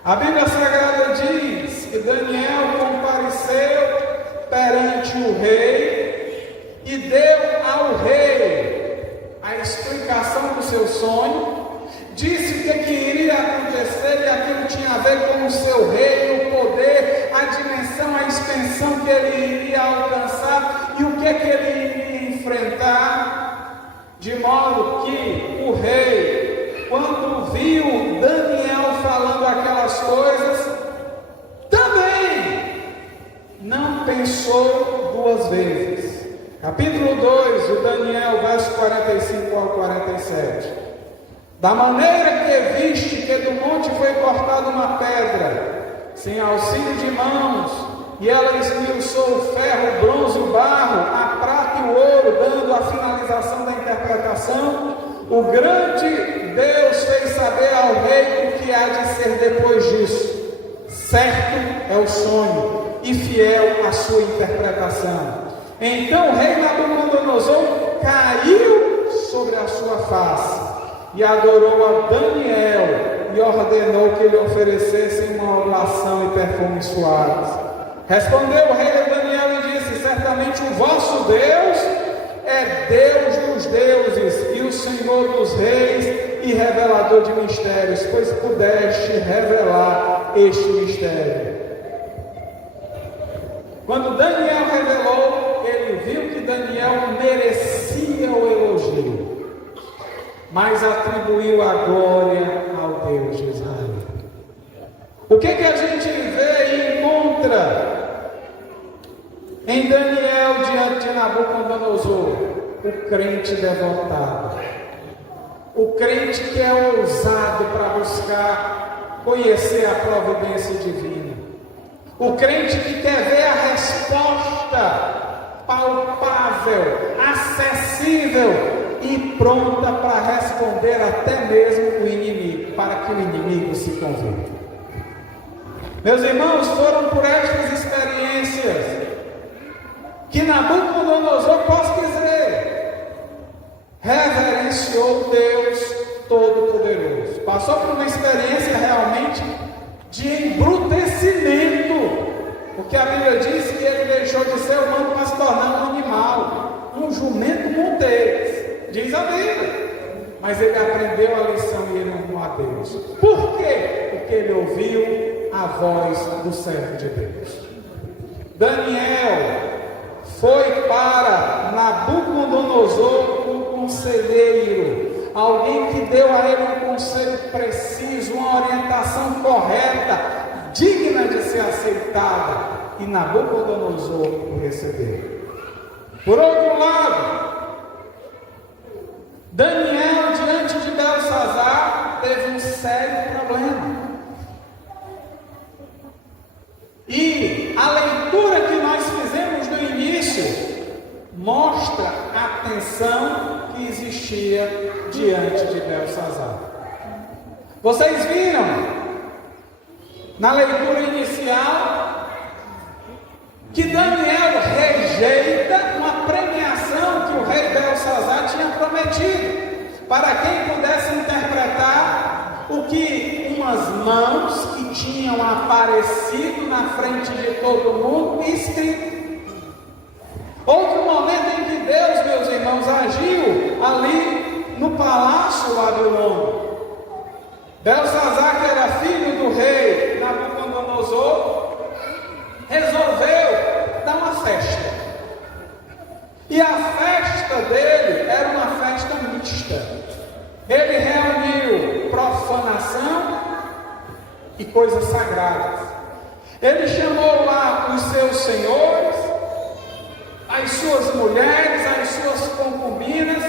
a Bíblia Sagrada diz que Daniel compareceu perante o rei e deu ao rei a explicação do seu sonho, disse o que iria acontecer e aquilo tinha a ver com o seu reino, o poder, a dimensão, a extensão que ele iria alcançar e o que ele iria enfrentar, de modo que o rei, quando viu Daniel falando aquelas coisas, também não pensou duas vezes. Capítulo 2, o Daniel, verso 45 ao 47. Da maneira que viste que do monte foi cortada uma pedra, sem auxílio de mãos, e ela esmiuçou o ferro, o bronze, o barro, a prata e o ouro, dando a finalização da interpretação, o grande Deus fez saber ao rei o que há de ser depois disso. Certo é o sonho e fiel a sua interpretação. Então o rei Nabucodonosor caiu sobre a sua face e adorou a Daniel e ordenou que lhe oferecessem uma oblação e perfumes suaves. Respondeu o rei a Daniel e disse: certamente o vosso Deus é Deus dos deuses e o Senhor dos reis e revelador de mistérios, pois pudeste revelar este mistério. Quando Daniel revelou, ele viu que Daniel merecia o elogio, mas atribuiu a glória ao Deus de Israel. O que a gente vê e encontra em Daniel diante de Nabucodonosor? O crente devotado, o crente que é ousado para buscar conhecer a providência divina, o crente que quer ver a resposta palpável, acessível e pronta para responder até mesmo o inimigo, para que o inimigo se converta. Meus irmãos, foram por estas experiências que Nabucodonosor, posso dizer, reverenciou Deus Todo-Poderoso. Passou por uma experiência realmente de embrutecimento, porque a Bíblia diz que ele deixou de ser humano para se tornar um animal, um jumento monteiro, diz a Bíblia. Mas ele aprendeu a lição e ele honrou a Deus. Por quê? Porque ele ouviu a voz do servo de Deus. Daniel foi para Nabucodonosor o conselheiro, alguém que deu a ele um conselho preciso, uma orientação correta, digna de ser aceitada, e Nabucodonosor o recebeu. Por outro lado, Daniel, diante de Belsazar, teve um sério problema. E a leitura que nós fizemos no início mostra a tensão que existia diante de Belsazar. Vocês viram na leitura inicial que Daniel rejeita uma premiação que o rei Belsazar tinha prometido, para quem pudesse interpretar o que umas mãos que tinham aparecido na frente de todo mundo escrito. Outro momento em que Deus, meus irmãos, agiu ali no palácio babilônico. Belsazar, que era filho do rei Nabucodonosor, resolveu dar uma festa. E a festa dele era uma festa mista. Ele reuniu profanação e coisas sagradas. Ele chamou lá os seus senhores, as suas mulheres, as suas concubinas,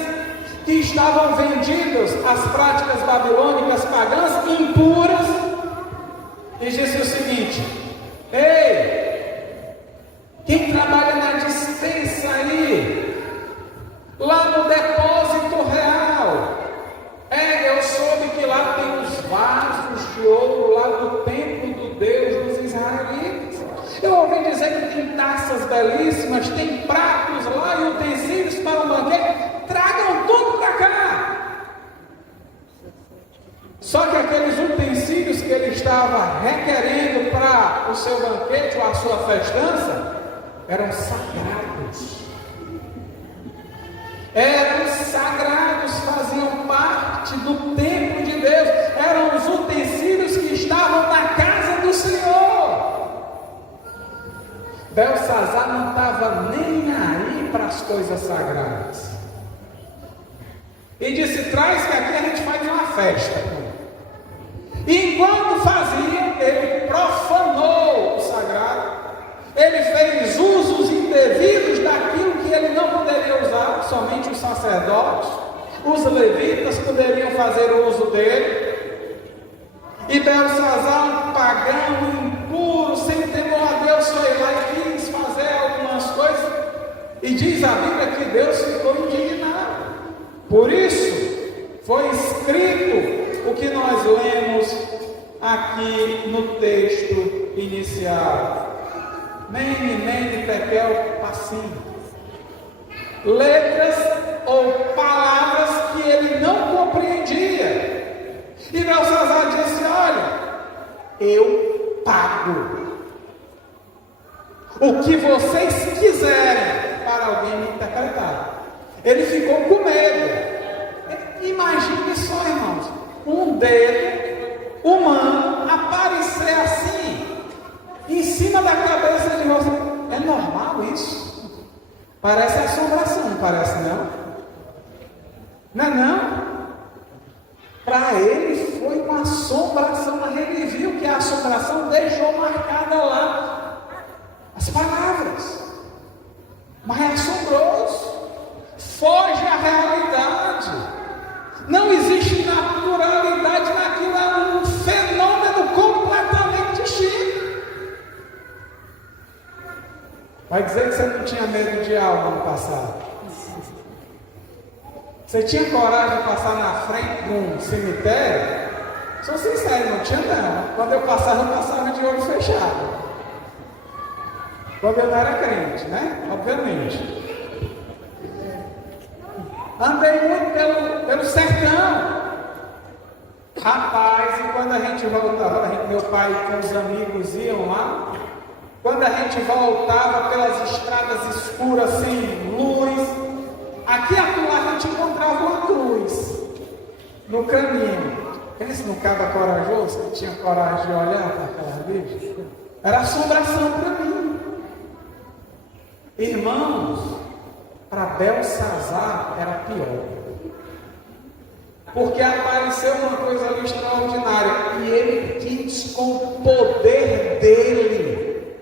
que estavam vendidas às práticas babilônicas pagãs impuras, e disse o seguinte: ei, quem trabalha na dispensa aí, lá no depósito real, eu soube que lá tem os vasos de ouro lá do templo do Deus dos israelitas. Eu ouvi dizer que tem taças belíssimas, tem pratos lá e utensílios para o banquete. Tragam tudo para cá. Só que aqueles utensílios que ele estava requerendo para o seu banquete ou a sua festança eram sagrados. Eram sagrados, faziam parte do templo de Deus, eram os utensílios que estavam na casa do Senhor. Belsazar não estava nem aí para as coisas sagradas. E disse: traz que aqui a gente faz uma festa. E enquanto fazia, ele profanou o sagrado. Ele fez usos indevidos daquilo que ele não poderia usar, somente os sacerdotes, os levitas poderiam fazer uso dele. E Belsazar, um pagão impuro, sem temor a Deus, foi lá e quis fazer algumas coisas. E diz a Bíblia que Deus ficou indignado. Por isso, foi escrito o que nós lemos aqui no texto inicial. Mene, tekel, passim. Letras ou palavras que ele não compreendia. E Belsazar disse: olha, eu pago o que vocês quiserem para alguém me interpretar. Ele ficou com medo. Imagine só, irmãos, um dedo humano aparecer assim em cima da cabeça de você. É normal isso? Parece assombração, não parece não? Não é não? Para ele foi uma assombração, mas ele viu que a assombração deixou marcada lá as palavras. Mas é assombroso, foge à realidade. Não existe naturalidade naquilo, é um fenômeno completamente distinto. Vai dizer que você não tinha medo de algo no passado? Você tinha coragem de passar na frente de um cemitério? Sou sincero, não tinha não. Quando eu passava de olho fechado. Quando eu não era crente, né? Obviamente. Andei muito pelo sertão. Rapaz, e quando a gente voltava, meu pai com os amigos iam lá. Quando a gente voltava pelas estradas escuras, sem luz, aqui e acolá a gente encontrava uma cruz no caminho. Esse não estava corajoso, que tinha coragem de olhar para aquela Bíblia? Era assombração para mim. Irmãos, para Belsazar era pior. porque apareceu uma coisa ali extraordinária, e ele quis, com o poder dele,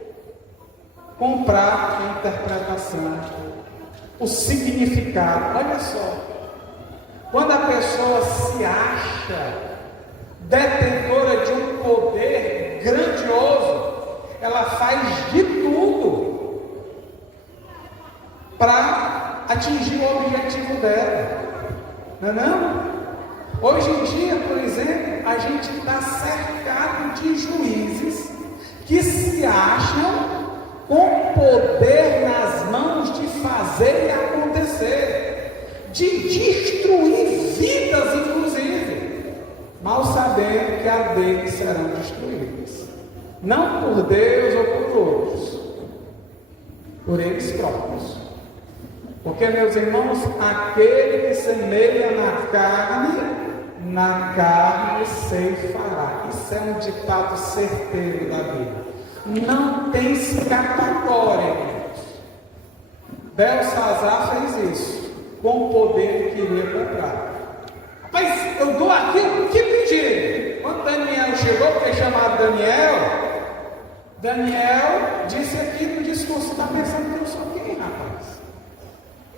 comprar a interpretação, o significado. Olha só, quando a pessoa se acha detentora de um poder grandioso, ela faz de tudo para atingir o objetivo dela, não é não? Hoje em dia, por exemplo, a gente está cercado de juízes que se acham com poder nas mãos de fazer e acontecer, de destruir vidas, inclusive, mal sabendo que a deles serão destruídas, não por Deus ou por outros, por eles próprios. Porque, meus irmãos, aquele que semeia na carne ceifará. Isso é um ditado certeiro da Bíblia. Não tem escapatória, irmãos. Belsazar fez isso, com o poder que queria comprar. Mas eu dou aquilo que pedi. Quando Daniel chegou, foi chamado Daniel disse aqui no discurso: está pensando que eu sou quem, rapaz?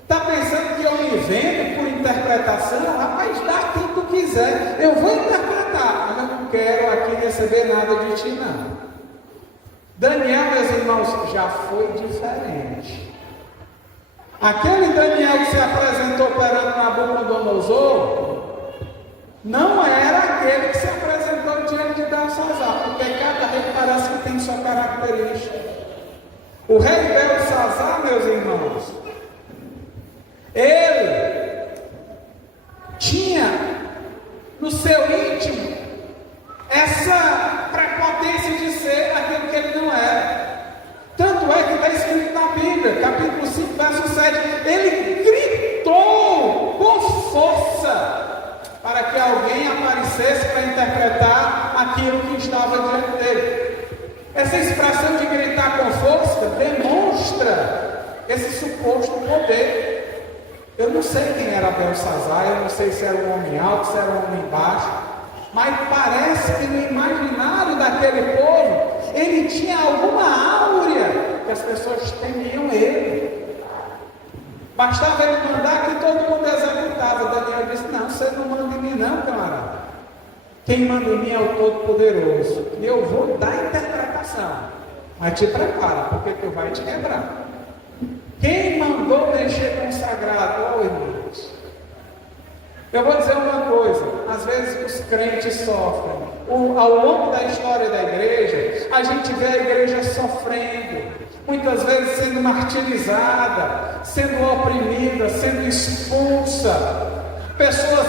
Está pensando que eu me vendo por interpretação? Rapaz, dá quem tu quiser, eu vou interpretar, mas eu não quero aqui receber nada de ti, não. Daniel, meus irmãos, já foi diferente. Aquele Daniel que se apresentou perante Nabucodonosor não era aquele que se apresentou diante de Belsazar, porque cada rei parece que tem sua característica. O rei Belsazar, meus irmãos, ele tinha no seu íntimo essa prepotência de ser aquilo que ele não era. Tanto é que está escrito na Bíblia, capítulo 5, verso 7, ele gritou com força para que alguém aparecesse para interpretar aquilo que estava diante dele. Essa expressão de gritar com força demonstra esse suposto poder. Eu não sei quem era Belsazar, eu não sei se era um homem alto, se era um homem baixo, mas parece que no imaginário daquele povo, ele tinha alguma áurea que as pessoas temiam ele. Bastava ele mandar que todo mundo executava. Daniel disse: não, você não manda em mim não, camarada. Quem manda em mim é o Todo-Poderoso. E eu vou dar interpretação. Mas te prepara, porque tu vai te quebrar. Quem mandou mexer com o sagrado? Oh, irmãos, eu vou dizer uma coisa: às vezes os crentes sofrem. Ao longo da história da igreja, a gente vê a igreja sofrendo, muitas vezes sendo martirizada, sendo oprimida, sendo expulsa, pessoas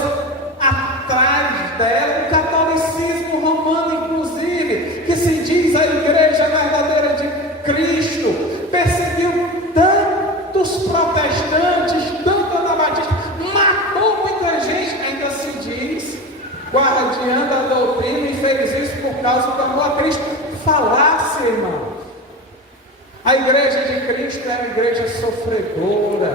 atrás dela, o catolicismo romano inclusive, que se diz a igreja verdadeira de Cristo, perseguiu tantos protestantes, tanto anabatistas, matou muita gente, ainda se diz guardiã da doutrina, e fez isso por causa do amor a Cristo. Falácia, irmão. A igreja de Cristo é uma igreja sofredora,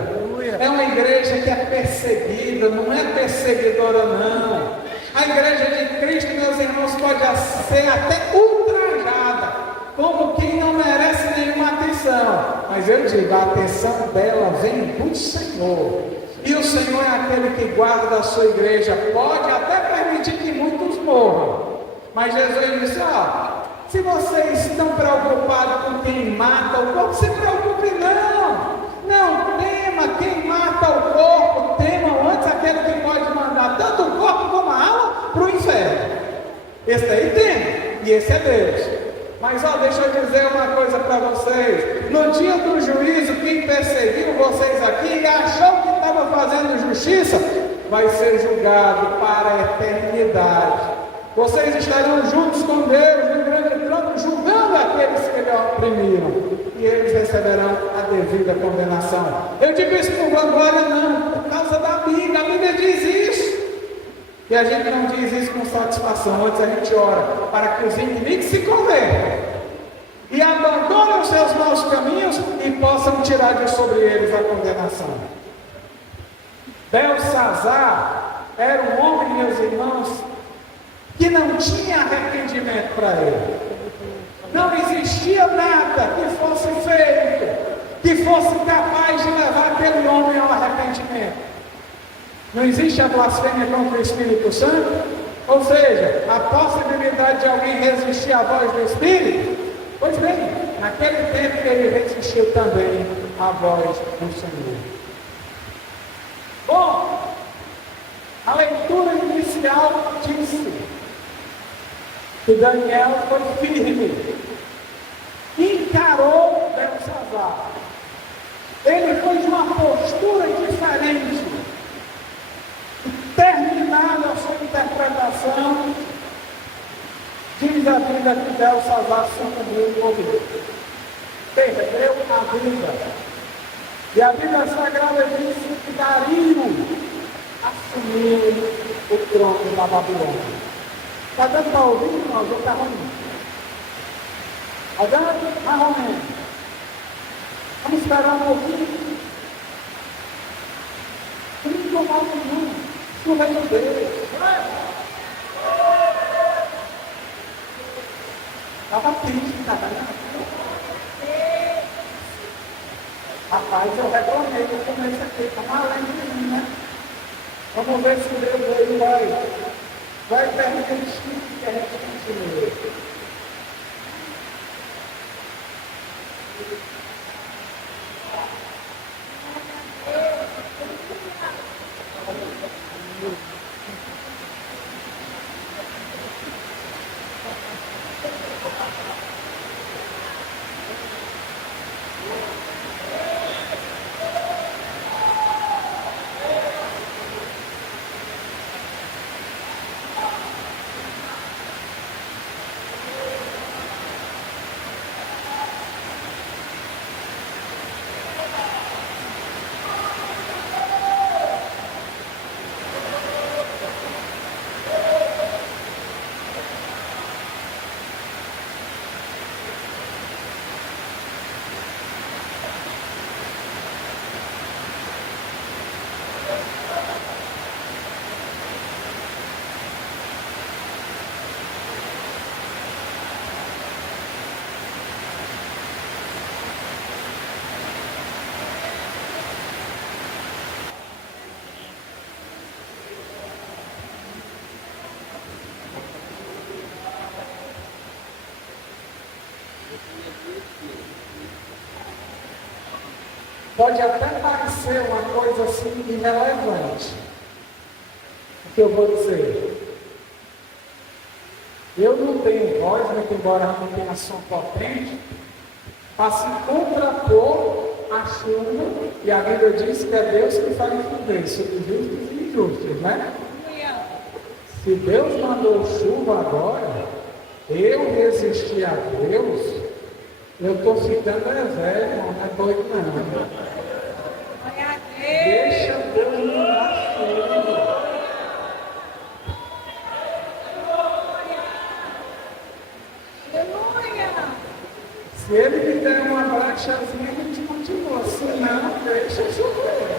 é uma igreja que é perseguida, não é perseguidora não. A igreja de Cristo, meus irmãos, pode ser até ultrajada, como quem não merece nenhuma atenção, mas eu digo, a atenção dela vem do Senhor, e o Senhor é aquele que guarda a sua igreja. Pode até permitir que muitos morram, mas Jesus disse: se vocês estão preocupados com quem mata o corpo, se preocupe não tema quem mata o corpo, temam antes aquele que pode mandar tanto o corpo como a alma para o inferno. Esse aí tem, e esse é Deus. Mas deixa eu dizer uma coisa para vocês: no dia do juízo, quem perseguiu vocês aqui e achou que estava fazendo justiça, vai ser julgado para a eternidade. Vocês estarão juntos com Deus no grande trono, julgando aqueles que lhe oprimiram, e eles receberão a devida condenação. Eu digo isso por vanglória não, por causa da Bíblia. A Bíblia diz isso. E a gente não diz isso com satisfação. Antes a gente ora para que os inimigos se convertam e abandonem os seus maus caminhos e possam tirar de sobre eles a condenação. Belsazar era um homem, meus irmãos, que não tinha arrependimento para ele. Não existia nada que fosse feito, que fosse capaz de levar aquele homem ao arrependimento. Não existe a blasfêmia contra o Espírito Santo? Ou seja, a possibilidade de alguém resistir à voz do Espírito? Pois bem, naquele tempo ele resistiu também à voz do Senhor. Bom, a leitura inicial disse que Daniel foi firme, encarou Belsazar. Ele foi de uma postura diferente. Terminada a sua interpretação, diz a Bíblia que Belsazar sucumbiu e morreu. Perdeu a vida. E a Bíblia Sagrada diz que Dario assumiu o trono da Babilônia. Está dando para ouvir, irmãos? Ou está ruim? Está dando? Está ruim. Vamos esperar um pouquinho. Não mal nenhum. No reino dele. Estava triste, estava rapaz, eu reclamei no começo aqui, está além de mim, né? Vamos ver se Deus aí vai permitir que a gente continue. Pode até parecer uma coisa assim irrelevante, o que eu vou dizer. Eu não tenho voz, muito embora não tenha som potente, para se contrapor a chuva, e a Bíblia diz que é Deus que faz chover sobre justos e injustos, né? Se Deus mandou chuva agora, eu resisti a Deus, eu estou ficando velho, não é doido não. Deixa Deus mandar chuva. Se ele me der uma brechazinha, a gente continua. Se não, deixa chover.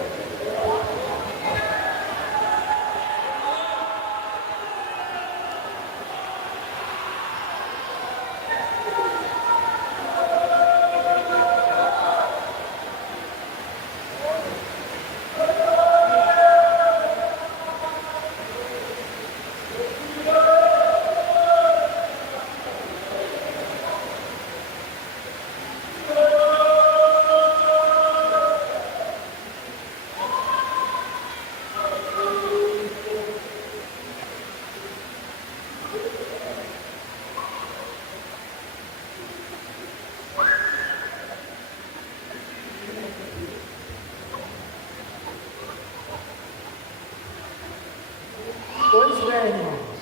Pois é, irmãos.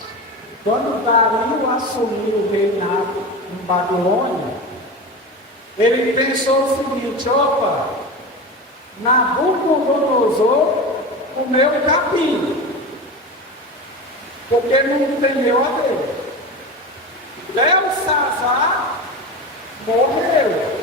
Quando Dario assumiu o reinado em Babilônia, ele pensou o seguinte: opa, Nabucodonosor comeu capim, porque não temeu a Deus. Belsazar morreu.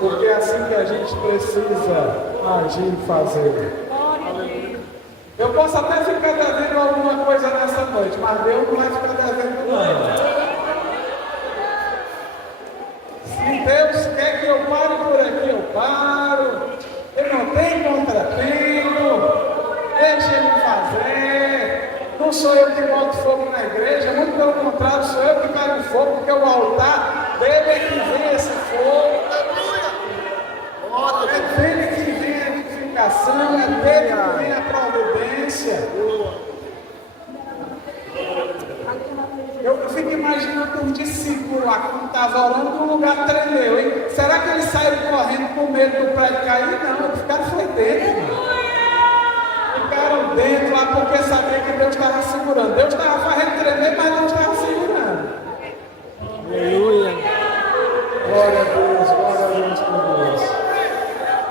porque é assim que a gente precisa agir e fazer. Eu posso até ficar devendo alguma coisa nessa noite, mas Deus não vai ficar devendo não. Se Deus quer que eu pare por aqui, eu paro. Eu não tenho contratempo. Deixa Ele fazer. Não sou eu que boto fogo na igreja, muito pelo contrário, sou eu que pego fogo, porque o altar dele é que vem esse fogo. É dele que vem a edificação, é dele que vem a providência. Eu fico imaginando um discípulo lá, quando estava orando, o lugar tremeu, hein? Será que eles saíram correndo com medo do prédio cair? Não, eles ficaram foi dentro, irmão. Ficaram dentro lá porque sabia que Deus estava segurando. Deus estava fazendo tremer, mas Deus estava segurando. Aleluia. Glória a Deus por Deus.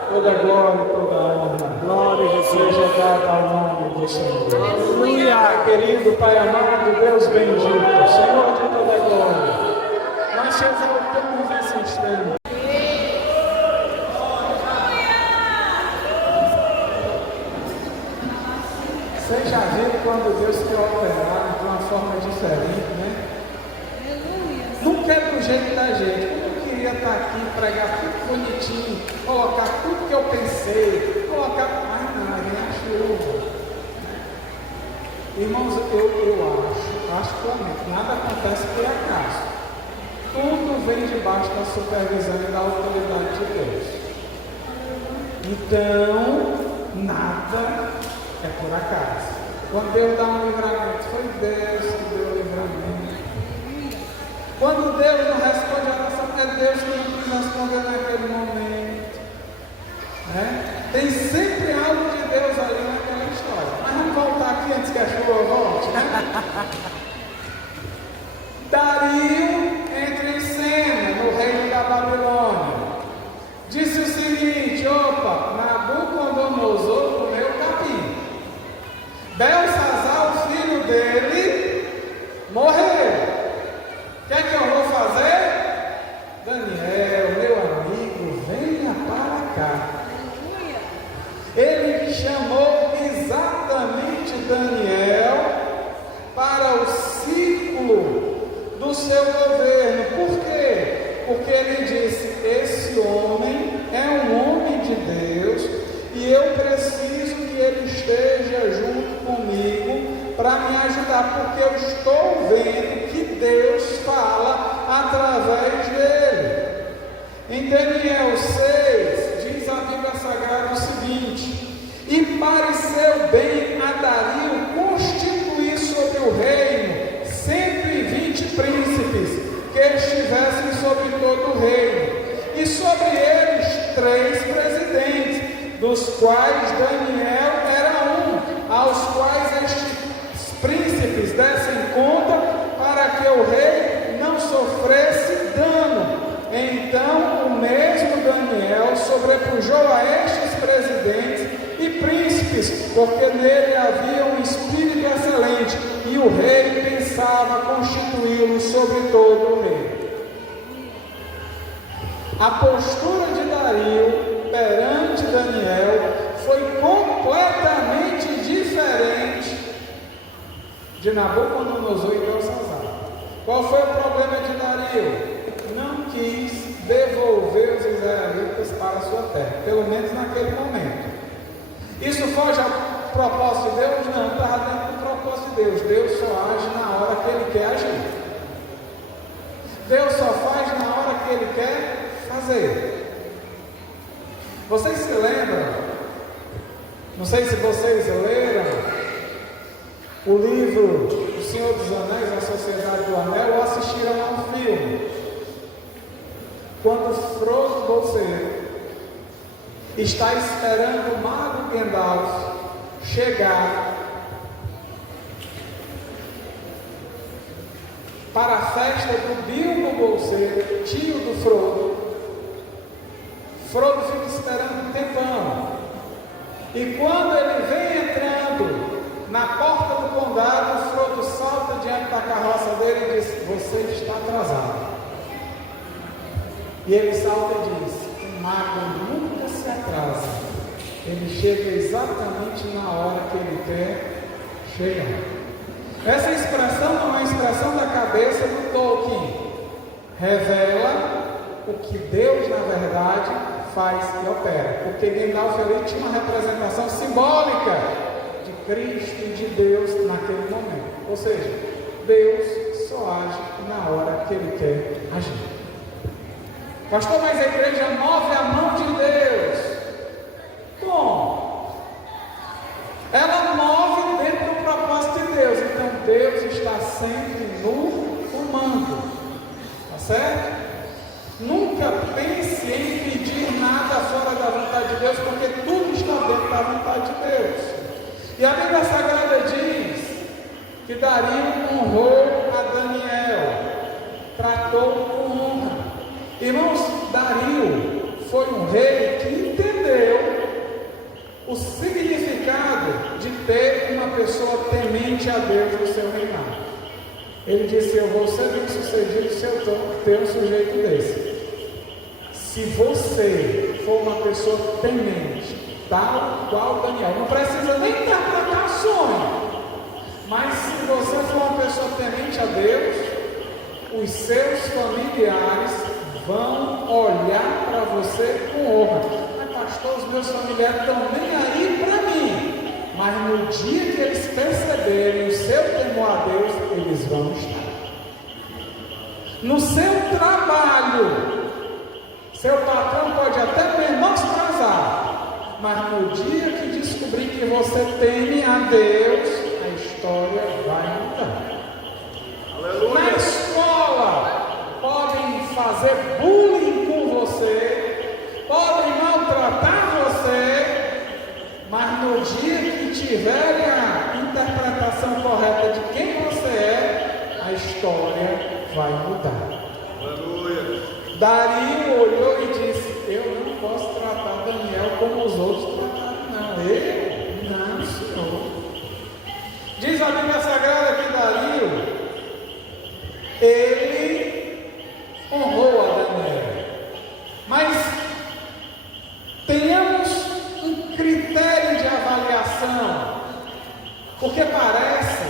Toda glória, toda honra. Glória a Jesus. Seja dada ao nome do Senhor. Aleluia. Pai querido, Pai amado, Deus bendito, Senhor de toda glória. Nós te exaltamos nesse instante. Você já viu quando Deus quer operar de uma forma diferente, né? Nunca é do jeito da gente. Eu queria estar aqui, pregar tudo bonitinho, colocar tudo que eu pensei, colocar. Mas não, vem a chuva. Irmãos, eu acho que nada acontece por acaso. Tudo vem debaixo da supervisão e da autoridade de Deus. Então, nada é por acaso. Quando Deus dá um livramento, foi Deus que deu o livramento. Quando Deus não responde a oração, é Deus que não quis responder naquele momento. Tem sempre algo de Deus ali naquela história. Mas vamos voltar aqui antes que a chuva volte, né? Dario entra em cena no reino da Babilônia. Disse o seguinte: opa, Nabucodonosor comeu capim. Belsazar, o filho dele, morreu. O que é que eu vou fazer? Daniel, meu amigo, venha para cá. Ele chamou exatamente Daniel para o círculo do seu governo. Por quê? Porque ele disse: esse homem é um homem de Deus e eu preciso que ele esteja junto comigo para me ajudar, porque eu estou vendo que Deus fala através dele. Em Daniel 6, diz a Bíblia Sagrada o seguinte: e pareceu bem a Dario constituir sobre o reino 120 príncipes que estivessem sobre todo o reino, e sobre eles 3 presidentes, dos quais Daniel era um, aos quais estes príncipes dessem conta para que o rei não sofresse dano. Então o mesmo Daniel sobrepujou a estes presidentes e príncipes, porque nele havia um espírito excelente, e o rei pensava constituí-lo sobre todo o reino. A postura de Dario perante Daniel foi completamente diferente de Nabucodonosor e Belsazar. Qual foi o problema de Dario? Não quis devolver os israelitas para a sua terra, pelo menos naquele momento. Isso foge ao propósito de Deus? Não, estava dentro do propósito de Deus. Deus só age na hora que Ele quer agir. Deus só faz na hora que Ele quer fazer. Vocês se lembram? Não sei se vocês leram o livro O Senhor dos Anéis, A Sociedade do Anel, ou assistiram a um filme. Quando Frodo Bolseiro está esperando o mago Gandalf chegar para a festa do Bilbo Bolseiro, tio do Frodo. Frodo fica esperando um tempão, e quando ele vem entrando na porta do condado, Frodo salta diante da carroça dele e diz: você está atrasado. E ele salta e diz: um ele chega exatamente na hora que ele quer chegar. Essa expressão não é uma expressão da cabeça do Tolkien. Revela o que Deus, na verdade, faz e opera. Porque Gandalf ali tinha uma representação simbólica de Cristo e de Deus naquele momento. Ou seja, Deus só age na hora que Ele quer agir. Pastor, mas a igreja move a mão de Deus. Bom, ela move dentro do propósito de Deus. Então Deus está sempre no comando. Tá certo? Nunca pense em pedir nada fora da vontade de Deus, porque tudo está dentro da vontade de Deus. E a Bíblia Sagrada diz que Dario honrou a Daniel, tratou com honra. Irmãos, Dario foi um rei que entendeu o significado de ter uma pessoa temente a Deus no seu reinado. Ele disse: eu vou ser bem sucedido se eu ter um sujeito desse. Se você for uma pessoa temente, tal qual Daniel, não precisa nem interpretar sonho, mas se você for uma pessoa temente a Deus, os seus familiares vão olhar para você com honra. Mas pastor, os meus familiares estão nem aí para mim. Mas no dia que eles perceberem o seu temor a Deus, eles vão estar. No seu trabalho, seu patrão pode até menosprezar, mas no dia que descobrir que você teme a Deus, a história vai mudar. Aleluia. Na escola, podem fazer bullying com você, podem maltratar você, mas no dia que tiverem a interpretação correta de quem você é, a história vai mudar. Aleluia. Dario olhou e disse: eu não posso tratar Daniel como os outros trataram, não. Eu? Não, senhor. Diz a Bíblia Sagrada que Dario, ele honrou a Daniel. Mas tenhamos um critério de avaliação, porque parece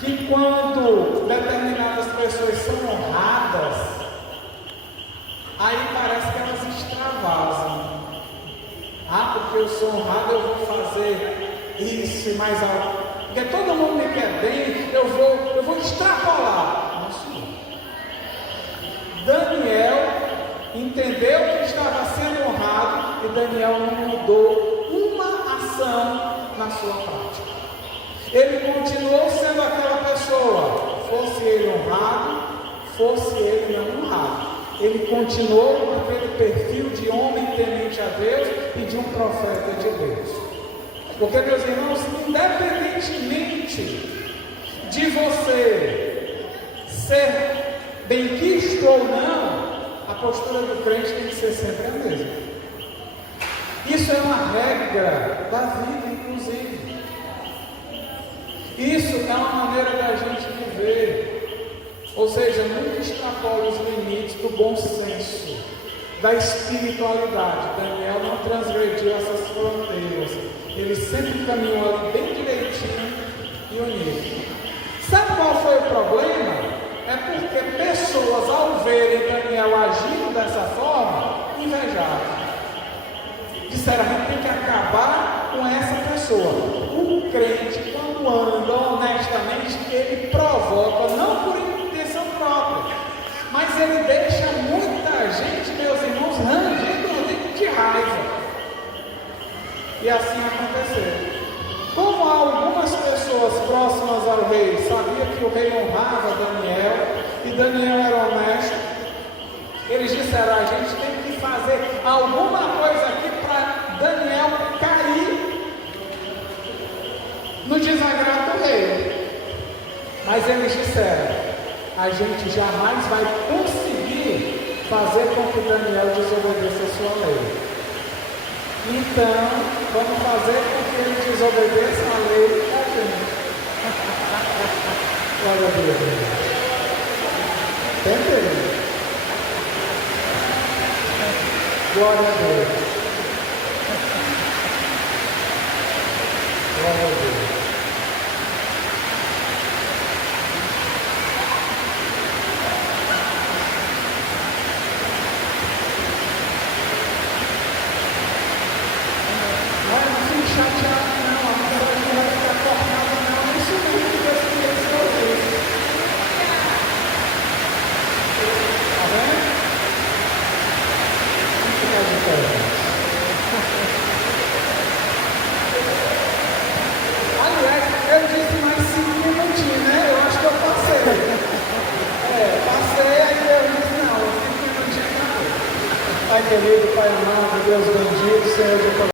que quando determinadas pessoas são honradas, aí parece que elas extravasam. Ah, porque eu sou honrado, eu vou fazer isso e mais algo. Porque todo mundo me quer bem, eu vou extrapolar. Não, senhor. Daniel entendeu que estava sendo honrado e Daniel não mudou uma ação na sua prática. Ele continuou sendo aquela pessoa, fosse ele honrado, fosse ele não honrado. Ele continuou com aquele perfil de homem temente a Deus e de um profeta de Deus. Porque, meus irmãos, independentemente de você ser benquisto ou não, a postura do crente tem que ser sempre a mesma. Isso é uma regra da vida, inclusive. Isso é uma maneira da gente viver. Ou seja, nunca extrapola os limites do bom senso, da espiritualidade. Daniel não transgrediu essas fronteiras. Ele sempre caminhou ali bem direitinho e unido. Sabe qual foi o problema? É porque pessoas, ao verem Daniel agindo dessa forma, invejaram. Disseram: a gente tem que acabar com essa pessoa. O crente, quando anda honestamente, ele provoca, não por intenção própria, mas ele deixa muita gente, meus irmãos, rangindo de raiva. E assim aconteceu. Como algumas pessoas próximas ao rei sabiam que o rei honrava Daniel, e Daniel era honesto, eles disseram: a gente tem que fazer alguma coisa aqui para Daniel cair no desagrado do rei. Mas eles disseram: a gente jamais vai conseguir fazer com que Daniel desobedeça a sua lei. Então, vamos fazer com que ele desobedeça a lei da gente. Glória a Deus. Entendeu? Glória a Deus. querido, Pai amado, Deus bendito, Senhor de